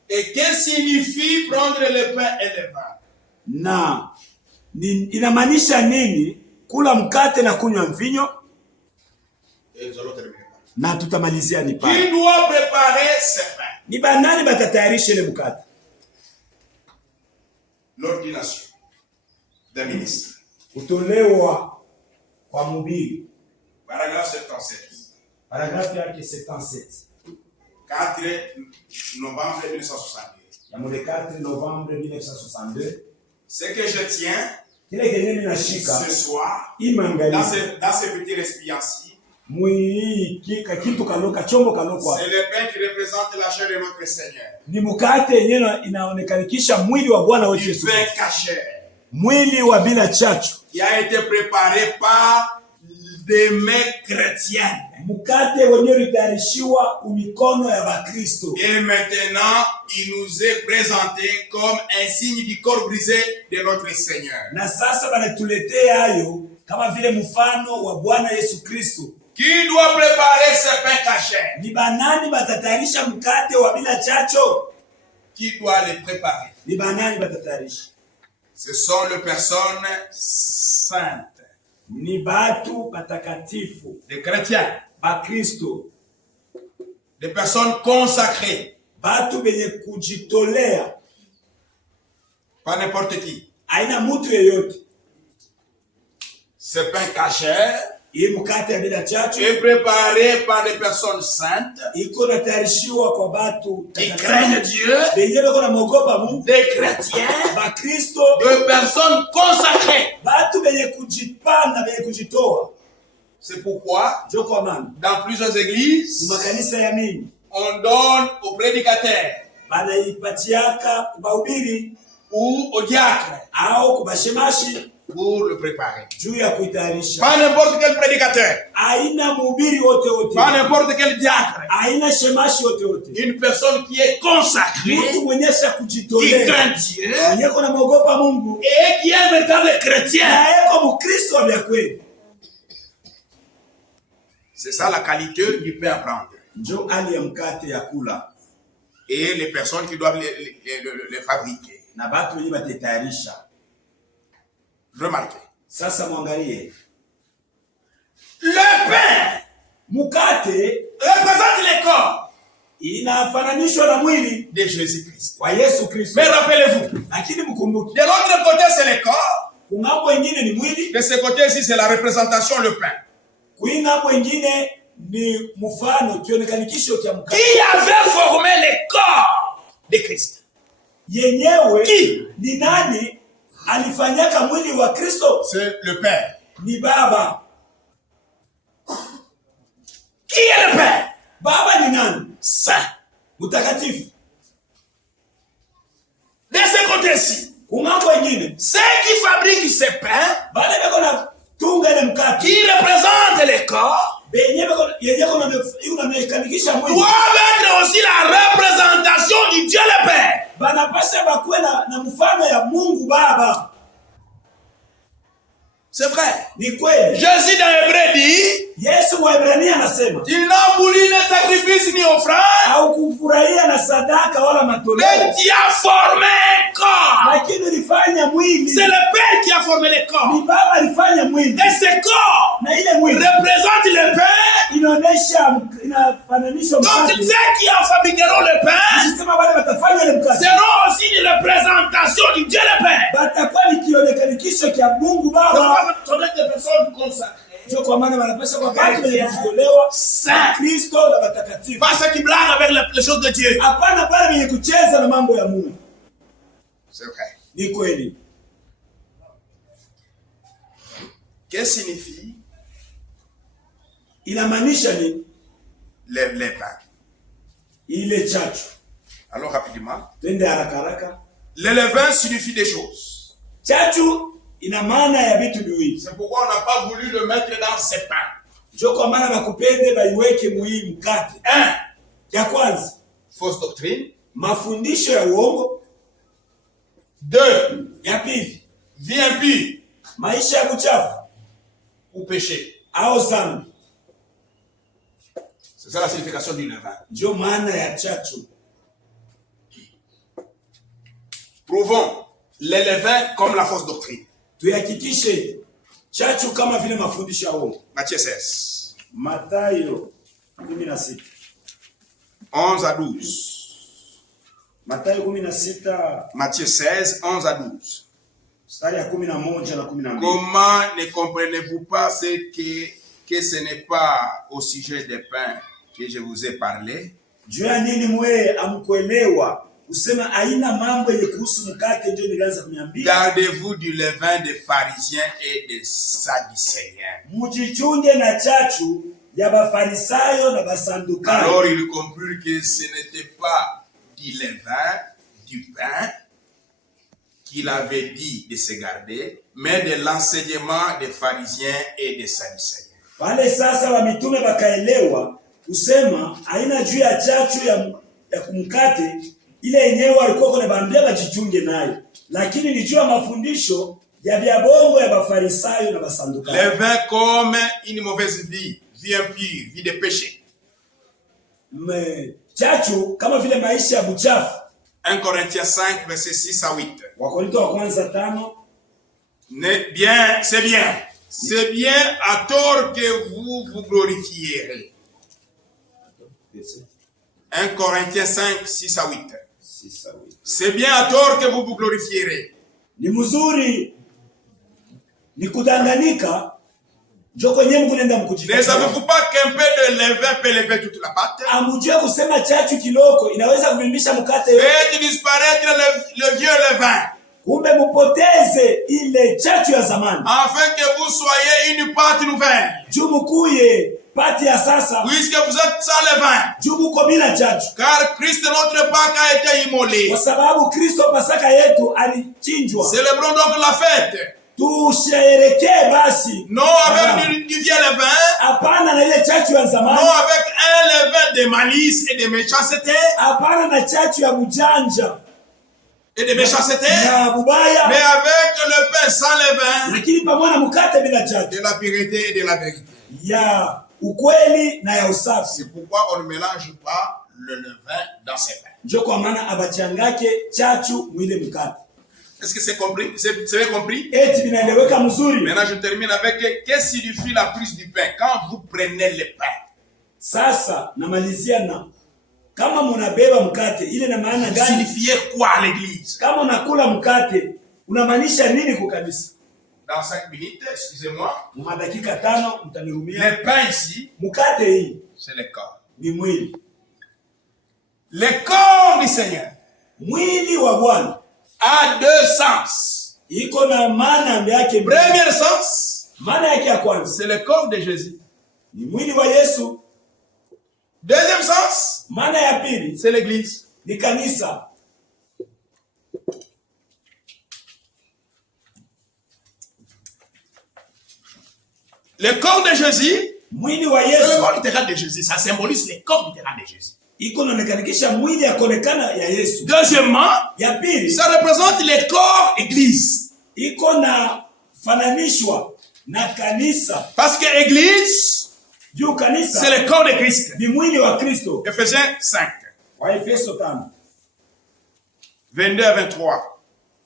Et qu'est-ce qui signifie prendre le pain et le vin? Na inamaanisha nini kula mkate na kunywa mvinyo? Na tutamalizia ni pale. Qui doit préparer ce pain? Ni banani watatayarisha ile mkate? L'ordination des ministres. Kutolewa kwa mhubiri. Paragraphe 77. Paragraphe yake 77. 4 novembre 1962. Ya mwezi 4 novembre 1962. Ce que je tiens ce soir dans ce petit récipient-ci, c'est le pain qui représente la chair de notre Seigneur. Ni mkate yenyewe inaonekanisha mwili wa Bwana wetu Yesu. Pain caché. Mwili wa bila chachu. Qui a été préparé par des mains chrétiennes. Mkate wenyewe ulitayarishiwa umikono ya Bakristo. Et maintenant, il nous est présenté comme un signe du corps brisé de notre Seigneur. Na sasa banatuletea hayo kama vile mfano wa Bwana Yesu Kristo. Qui doit préparer ce pain caché? Ni banani batatayarisha mkate wa bila chacho? Qui doit le préparer? Ni banani batatayarisha? Ce sont les personnes saintes. Ni batu batakatifu, des chrétiens, Bakristo, des personnes consacrées, batu benye kujitolea, pas n'importe qui. Aina mutu yeyote. Ce pain caché est préparé par des personnes saintes qui craignent Dieu, des chrétiens, des personnes consacrées. C'est pourquoi dans plusieurs églises on donne aux prédicateurs ou aux diacres pour le préparer. Pas n'importe quel prédicateur. Pas n'importe quel diacre. Une personne qui est consacrée, qui craint Dieu et qui est un véritable chrétien. C'est ça la qualité du pain à prendre. Et les personnes qui doivent les fabriquer. Remarquez, Sasa mwangalie. Le pain, mukate, représente le corps, inafananishwa na mwili de Jésus-Christ. Wa Yesu Kristo. Mais rappelez-vous, lakini mkumbuke, de l'autre côté c'est le corps, kungambo ingine ni mwili, de ce côté ici c'est la représentation, le pain. Kuingambo ingine ni mfano, kionekanikisho cha mkate. Qui avait formé le corps de Christ? Yenyewe ni nani alifanyaka mwili wa Kristo? C'est le Père. Ni Baba. Qui est le Père? Baba ni nani? Saint. Mtakatifu. De ce côté-ci, kungambo ingine, ceux qui fabriquent ce pain, bale beko na tunga ile mkate, qui représente le corps, doivent être aussi la représentation du Dieu le Père. C'est vrai. Jésus dans Hébreu dit, il n'a voulu ni sacrifice ni offrande, mais tu as formé un corps. C'est le Père qui a formé le corps. Et ce corps représente le Père. Donc ceux qui en fabriqueront le pain seront aussi une représentation du Dieu le Père. Des personnes consacrées. Saint. Pas ceux qui blaguent avec les choses de Dieu. C'est vrai. Qu'est-ce que signifie les levains? Alors rapidement. Le levain signifie des choses. C'est pourquoi on n'a pas voulu le mettre dans ces pains. Fausse doctrine. Mafundisho ya uongo. 2. Ya pili, vie impure. Maisha ya kuchafu ou péché. Au zambi. C'est ça la signification du levain. Ndio maana ya chachu. Prouvons les levains comme la fausse doctrine. Tuhakikishe chachu kama vile mafundisho ya uongo. Matthieu 16. Mathayo 16. 11 à 12. Mathayo 16. Matthieu 16, 11 à 12. Comment ne comprenez-vous pas que ce n'est pas au sujet des pains que je vous ai parlé? Gardez-vous du levain des pharisiens et des sadducéens. Alors il comprit que ce n'était pas du levain, du pain, qu'il avait dit de se garder, mais de l'enseignement des pharisiens et des sadducéens. Pale sasa wa mitume bakaelewa kusema haina juu ya chachu ya kumkate ile yenyewe walikuwa wanabambia bajichunge nayo, lakini ni juu ya mafundisho ya biabongo ya bafarisayo na basandukayo. Le vin comme une mauvaise vie, vie impure, vie de péché. Chachu kama vile maisha ya buchafu. 1 Corinthiens 5 verset 6 à 8. Wakorintho wa kwanza 5. C'est bien à tort que vous vous glorifierez. 1 Corinthiens 5, 6 à 8. C'est bien à tort que vous vous glorifierez. Ni mzuri ni kudanganika njoo kwenye mkunenda mkujika. Ne savez-vous pas qu'un peu de levain peut lever toute la pâte? Amujue kusema chachu kiloko inaweza kuvimbisha mkate. Faites disparaître le vieux levain. Kumbe mupoteze ile chachu ya zamani. Afin que vous soyez une pâte nouvelle. Jumukuye pati ya sasa. Puisque vous êtes sans levain. Jumuko bila chachu. Car Christ notre Pâque a été immolé. Kwa sababu Kristo Pasaka yetu alichinjwa. Célébrons donc la fête. Tusherehekee basi. Non avec du vieux levain. Hapana na ile chachu ya zamani. Non avec un levain de malice et de méchanceté. Hapana na chachu ya bujanja et de méchanceté. Mais avec le pain sans levain. Lakini pamoja na mkate bila chachu. De la pureté et de la vérité. Ya ukweli na ya usafi. C'est pourquoi on ne mélange pas le levain dans ses pains. Ndio kwa maana abachangake chachu mwile mkate. Est-ce que c'est compris? C'est compris? Maintenant, je termine avec qu'est-ce qui signifie la prise du pain? Quand vous prenez le pain. Sasa, namalizia na. Kama munabeba mkate, ile na maana gani? Signifier quoi à l'église? Kama unakula mkate, unamaanisha nini kwa kanisa? Dans 5 minutes, excusez-moi. Dakika 5 mtanirumia. Le pain ici, mkate hii, c'est le corps. Ni mwili. Le corps du Seigneur. Mwili wa Bwana a 2 sens. Iko na maana yake. Premier sens, maana yake ya kwanza, c'est le corps de Jésus. Ni mwili wa Yesu. Deuxième sens, maana ya pili, c'est l'église. Ni kanisa. Le corps de Jésus, mwili wa Yesu, c'est le corps littéral de Jésus. Ça symbolise le corps littéral de Jésus. Iko naonekanisha mwili ya kuonekana ya Yesu. Deuxièmement, ya pili, ça représente le corps église. Iko na fananishwa na kanisa. Parce que église, c'est le corps de Christ. Ni mwili wa Kristo. Ephésiens 5. Wa Efeso 5. 22 à 23.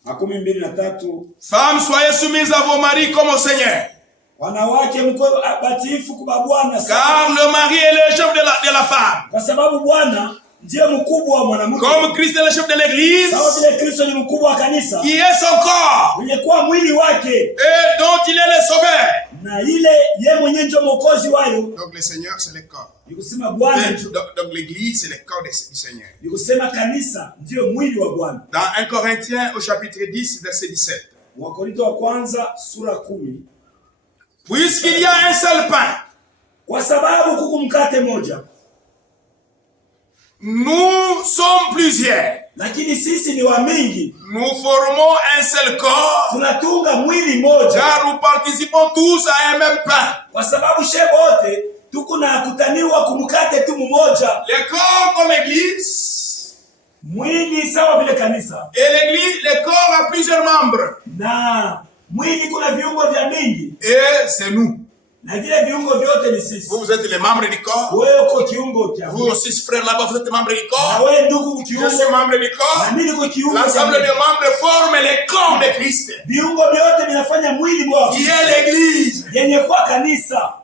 23. Femmes, soyez soumises à vos maris comme au Seigneur. Wanawake mko batiifu kwa Bwana. Car le mari est le chef de la femme. Kwa sababu Bwana ndiye mkubwa wa mwanamke. Comme Christ est le chef de l'église. Sawa vile Kristo ni mkubwa wa kanisa. Qui est son corps. Mwenye kwa mwili wake. Et dont il est le sauveur. Na ile yeye mwenyewe ndio mwokozi wayo. Donc le Seigneur c'est le corps. Nikusema Bwana. Donc l'église c'est le corps du Seigneur. Nikusema kanisa ndio mwili wa Bwana. Dans 1 Corinthiens au chapitre 10 verset 17. Wakorintho wa kwanza sura 10. Puisqu'il y a un seul pain. Kwa sababu kuku mkate moja. Nous sommes plusieurs. Lakini sisi ni wa mingi. Nous formons un seul corps. Tunatunga mwili moja. Car nous participons tous à un même pain. Kwa sababu wote tuko na kutaniwa kumkate tu mmoja. Le corps comme église. Mwili sawa vile kanisa. Et l'église, le corps a plusieurs membres. Na mwili kuna viungo vya mingi. Et c'est nous. Na vile viungo vyote ni sisi. Vous êtes les membres du corps. Wewe uko kiungo cha. Vous aussi frères là-bas vous êtes membres du corps. Na wewe ndugu kiungo. Je suis membre du corps. Na mimi niko kiungo. L'ensemble des membres forment le corps de Christ. Viungo vyote vinafanya mwili mmoja. Qui est l'église. Yenye kwa kanisa.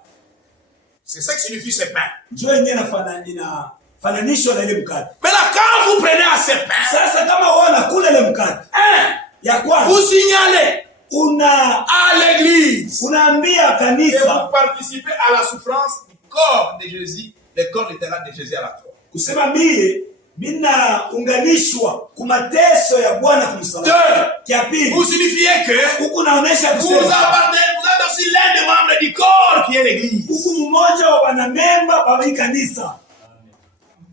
C'est ça qui signifie ce pain. Njoo yenyewe na fananisho na ile mkate. Mais là quand vous prenez à ce pain. Sasa kama wewe unakula ile mkate. Ya kwanza. Vous signalez à l'église. Unaambia kanisa. Et vous participez à la souffrance du corps de Jésus, le corps littéral de Jésus à la croix. Kusema mina unganishwa kumateso ya Bwana kumsalaba. Kia pili. Vous signifiez que huku naonesha kusema vous êtes aussi l'un des membres du corps qui est l'église. Huku mmoja wa wanamemba wa kanisa.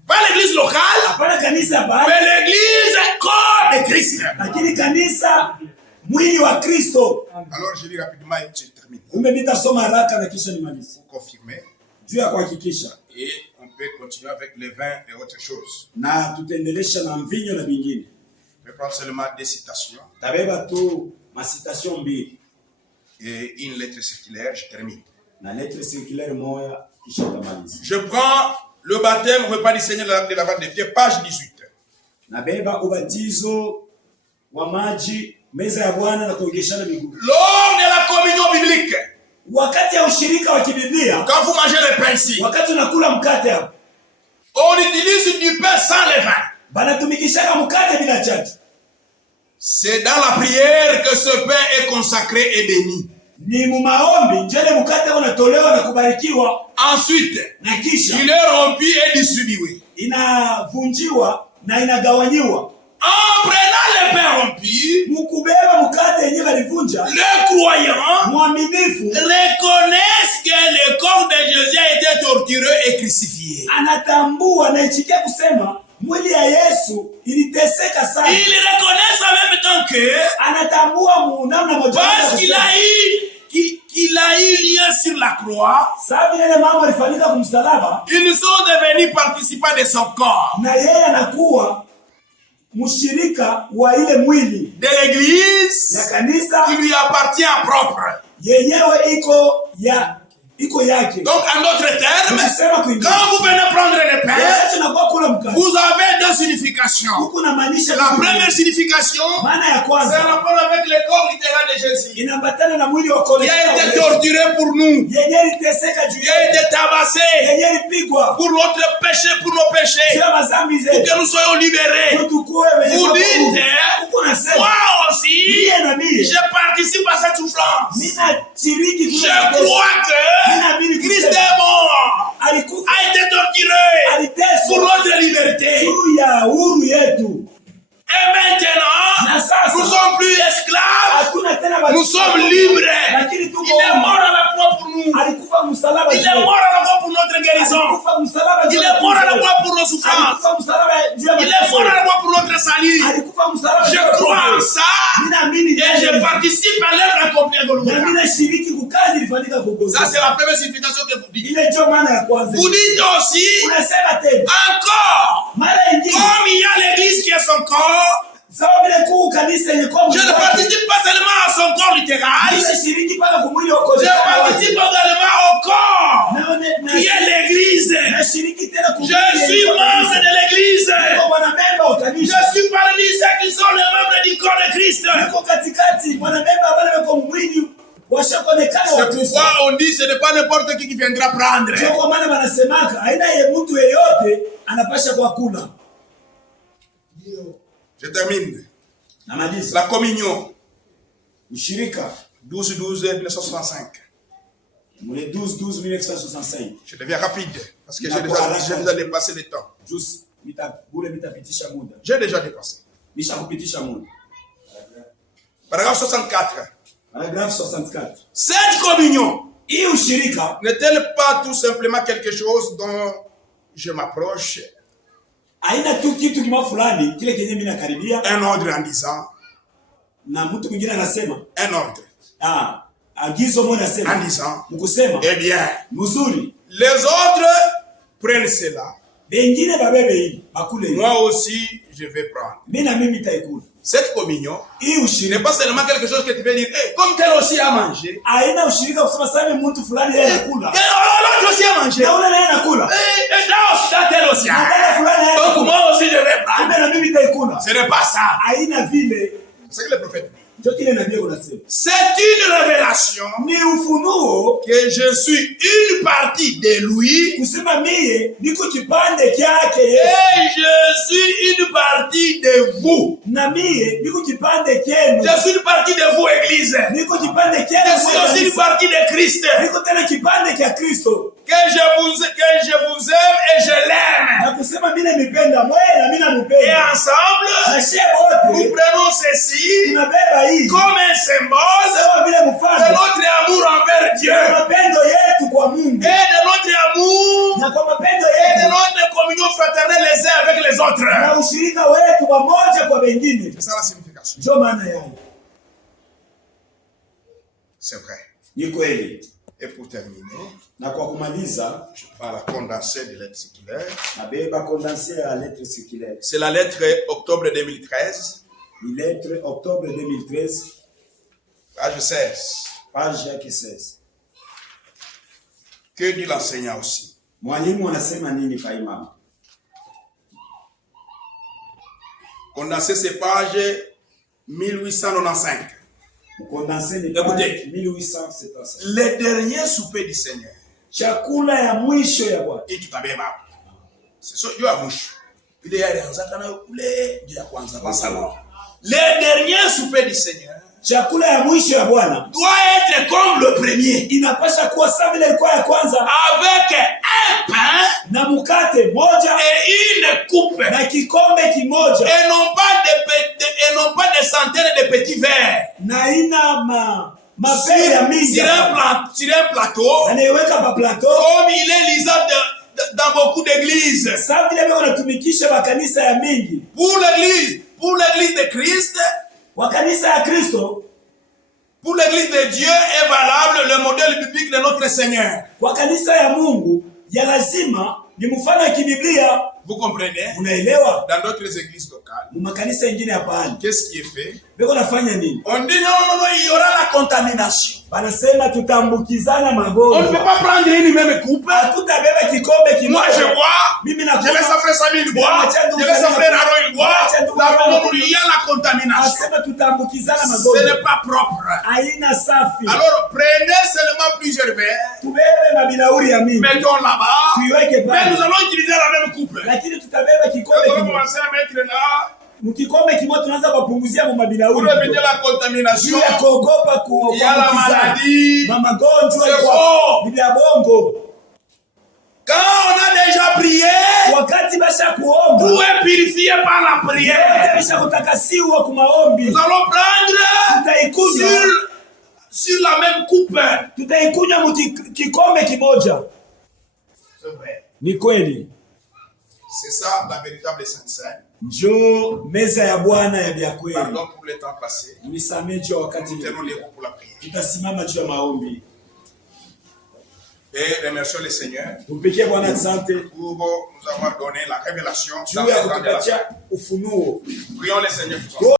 Pas l'église locale. Hapana kanisa bali. Mais l'église est corps de Christ. Lakini kanisa mwili wa Kristo. Alors je lis rapidement et je termine. Umepita soma haraka na kisha nimalize. Pour confirmer. Juu ya kuhakikisha. Et on peut continuer avec les vins et autres choses. Na tutaendelesha na mvinyo na vingine. Je prends seulement 2 citations. Tabeba tu masitation mbili. Et une lettre circulaire, je termine. Na lettre circulaire moja kisha tamaliza. Je prends le baptême, repas du Seigneur de lavage des pieds, page 18. Nabeba ubatizo wa maji, meza ya Bwana na kuogeshana miguu. Lors de la communion biblique. Wakati ya ushirika wa kibiblia. Quand vous mangez le pain ici. Wakati unakula mkate hapo. On utilise du pain sans levain. Banatumikisha mkate bila chachu. C'est dans la prière que ce pain est consacré et béni. Ni mumaombi njele mkate unatolewa na kubarikiwa. Ensuite, na kisha il est rompu et distribué. Inavunjiwa na inagawanyiwa. En prenant le pain rompu, mukubeba mkate yenyewe balivunja. Les croyants mwaminifu reconnaissent que le corps de Jésus a été torturé et crucifié. Anatambua na ichikia kusema mwili ya Yesu iliteseka sana. Il reconnaît en même temps que anatambua namna moja parce qu'il a eu lieu sur la croix. Sababu ile mambo ilifanyika kumsalaba. Ils sont devenus participants de son corps. Na yeye anakuwa mshirika wa ile mwili de l'église ya kanisa qui lui appartient propre. Yenyewe iko ya iko yake. Donc en d'autres termes, quand vous venez prendre le pain, vous avez deux significations. La première signification, c'est un rapport avec le corps littéral de Jésus. Il a été torturé pour nous. Il a été tabassé pour notre péché, pour nos péchés, pour que nous soyons libérés. Vous dites, moi aussi, je participe à cette souffrance. Je crois que Christ est mort, a été torturé pour notre liberté. Et maintenant, nous ne sommes plus esclaves, nous sommes libres. Il est mort à la croix pour nous. Il est mort à la croix pour notre guérison. Il est mort à la croix pour nos souffrances. Il est mort à la croix pour notre salut. Je crois en ça et je participe à l'œuvre accomplie à Golgotha. Ça, c'est la première signification que vous dites. Vous dites aussi, encore, comme il y a l'église qui est son corps, je ne participe pas seulement à son corps littéral, je participe également au corps qui est l'église. Je suis membre de l'église. Je suis parmi ceux qui sont les membres du corps de Christ. C'est pourquoi on dit ce n'est pas n'importe qui viendra prendre. Je termine. La communion. 12-12-1965. Le 12-12-1965. Je deviens rapide parce que j'ai déjà dépassé le temps. J'ai déjà dépassé. Paragraphe 64. Paragraphe 64. Cette communion n'est-elle pas tout simplement quelque chose dont je m'approche? Un ordre en disant. Un ordre. En disant. Eh bien. Les autres prennent cela. Moi aussi, je vais prendre. Cette communion n'est pas seulement quelque chose que tu veux dire, hey, comme tel aussi a mangé. L'autre aussi a mangé. Tel aussi a. Donc moi aussi je vais prendre. Ce n'est pas ça. C'est que le prophète dit. C'est une révélation que je suis une partie de lui et je suis une partie de vous. Je suis une partie de vous, Église. Je suis aussi une partie de Christ. Que je vous aime et je l'aime. Et ensemble, nous prenons ceci comme un symbole de notre amour envers Dieu et de notre amour et de notre communion fraternelle les uns avec les autres. C'est ça la signification. C'est vrai. Et pour terminer, je prends la condensée de lettre circulaire. C'est la lettre octobre 2013. Lettre octobre 2013. Page 16. Page 16. Que dit l'enseignant aussi? Condensé, c'est page 1895. Écoutez, 1875. Le dernier souper du Seigneur. Chakula ya mwisho ya Bwana. C'est ça, Dieu a mwisho. Le dernier souper du Seigneur. Chakula ya mwisho ya Bwana doit être comme le premier. Inapasha kuwa sawa vile ilikuwa ya kwanza. Avec un pain na mkate moja et une coupe na kikombe kimoja. Et non pas des centaines de petits verres. Na ina mapele ya mingi. Sur un plateau. Anaiweka pa plateau. Comme il est lisable dans beaucoup d'églises. Sawa vile beko natumikisha makanisa ya mingi. Pour l'église de Christ. Kwa kanisa ya Kristo, pour l'église de Dieu est valable le modèle biblique de notre Seigneur. Kwa kanisa ya Mungu ya lazima ni mfano wa kibiblia Vous comprenez? Unaelewa? Dans d'autres églises locales, Mumakanisa ingine hapana. qu'est-ce qui est fait? Beko nafanya nini? On dit non, il y aura la contamination. Banasema tutambukizana On ne magonjwa. peut pas prendre une même coupe. Hatutabeba kikombe kimoja. Moi je bois, Mimi je nakunywa. laisse frère Sami il boit, je laisse frère Aaron il boit. Il y a la contamination. Asema tutambukizana Ce magonjwa. n'est pas propre. Haina safi. Alors prenez seulement plusieurs verres, Tubebe mabilauri ya mimi. mettons là-bas, Tuiweke mais nous pale. allons utiliser la même coupe. Lakini tutabeba On kikombe va kimoja. commencer à mettre là, Mkikombe kimoja tunaanza kupunguzia mu pour mabilauri. éviter la contamination. Juu ya kuogopa Il y a la maladie. na magonjwa C'est kwa faux. Biblia bongo. Quand on a déjà prié, Wakati basha kuomba, tout est purifié par la prière. basha kutakasiwa kwa maombi. Nous allons prendre Tutaikunywa, sur la même coupe. tutaikunywa mu kikombe kimoja. C'est vrai. Ni kweli. C'est ça la véritable Sainte Seine. Njoo meza ya Bwana ya vya kweli. Pardon pour le temps passé. Nisamee juu ya wakati Nous tenons les roues pour la prière. tutasimama juu ya maombi. Et remercions le Seigneur Tumpigie Bwana asante pour nous avoir donné la révélation dans juu ya ce temps de la kutupatia ufunuo. Prions le Seigneur pour ça.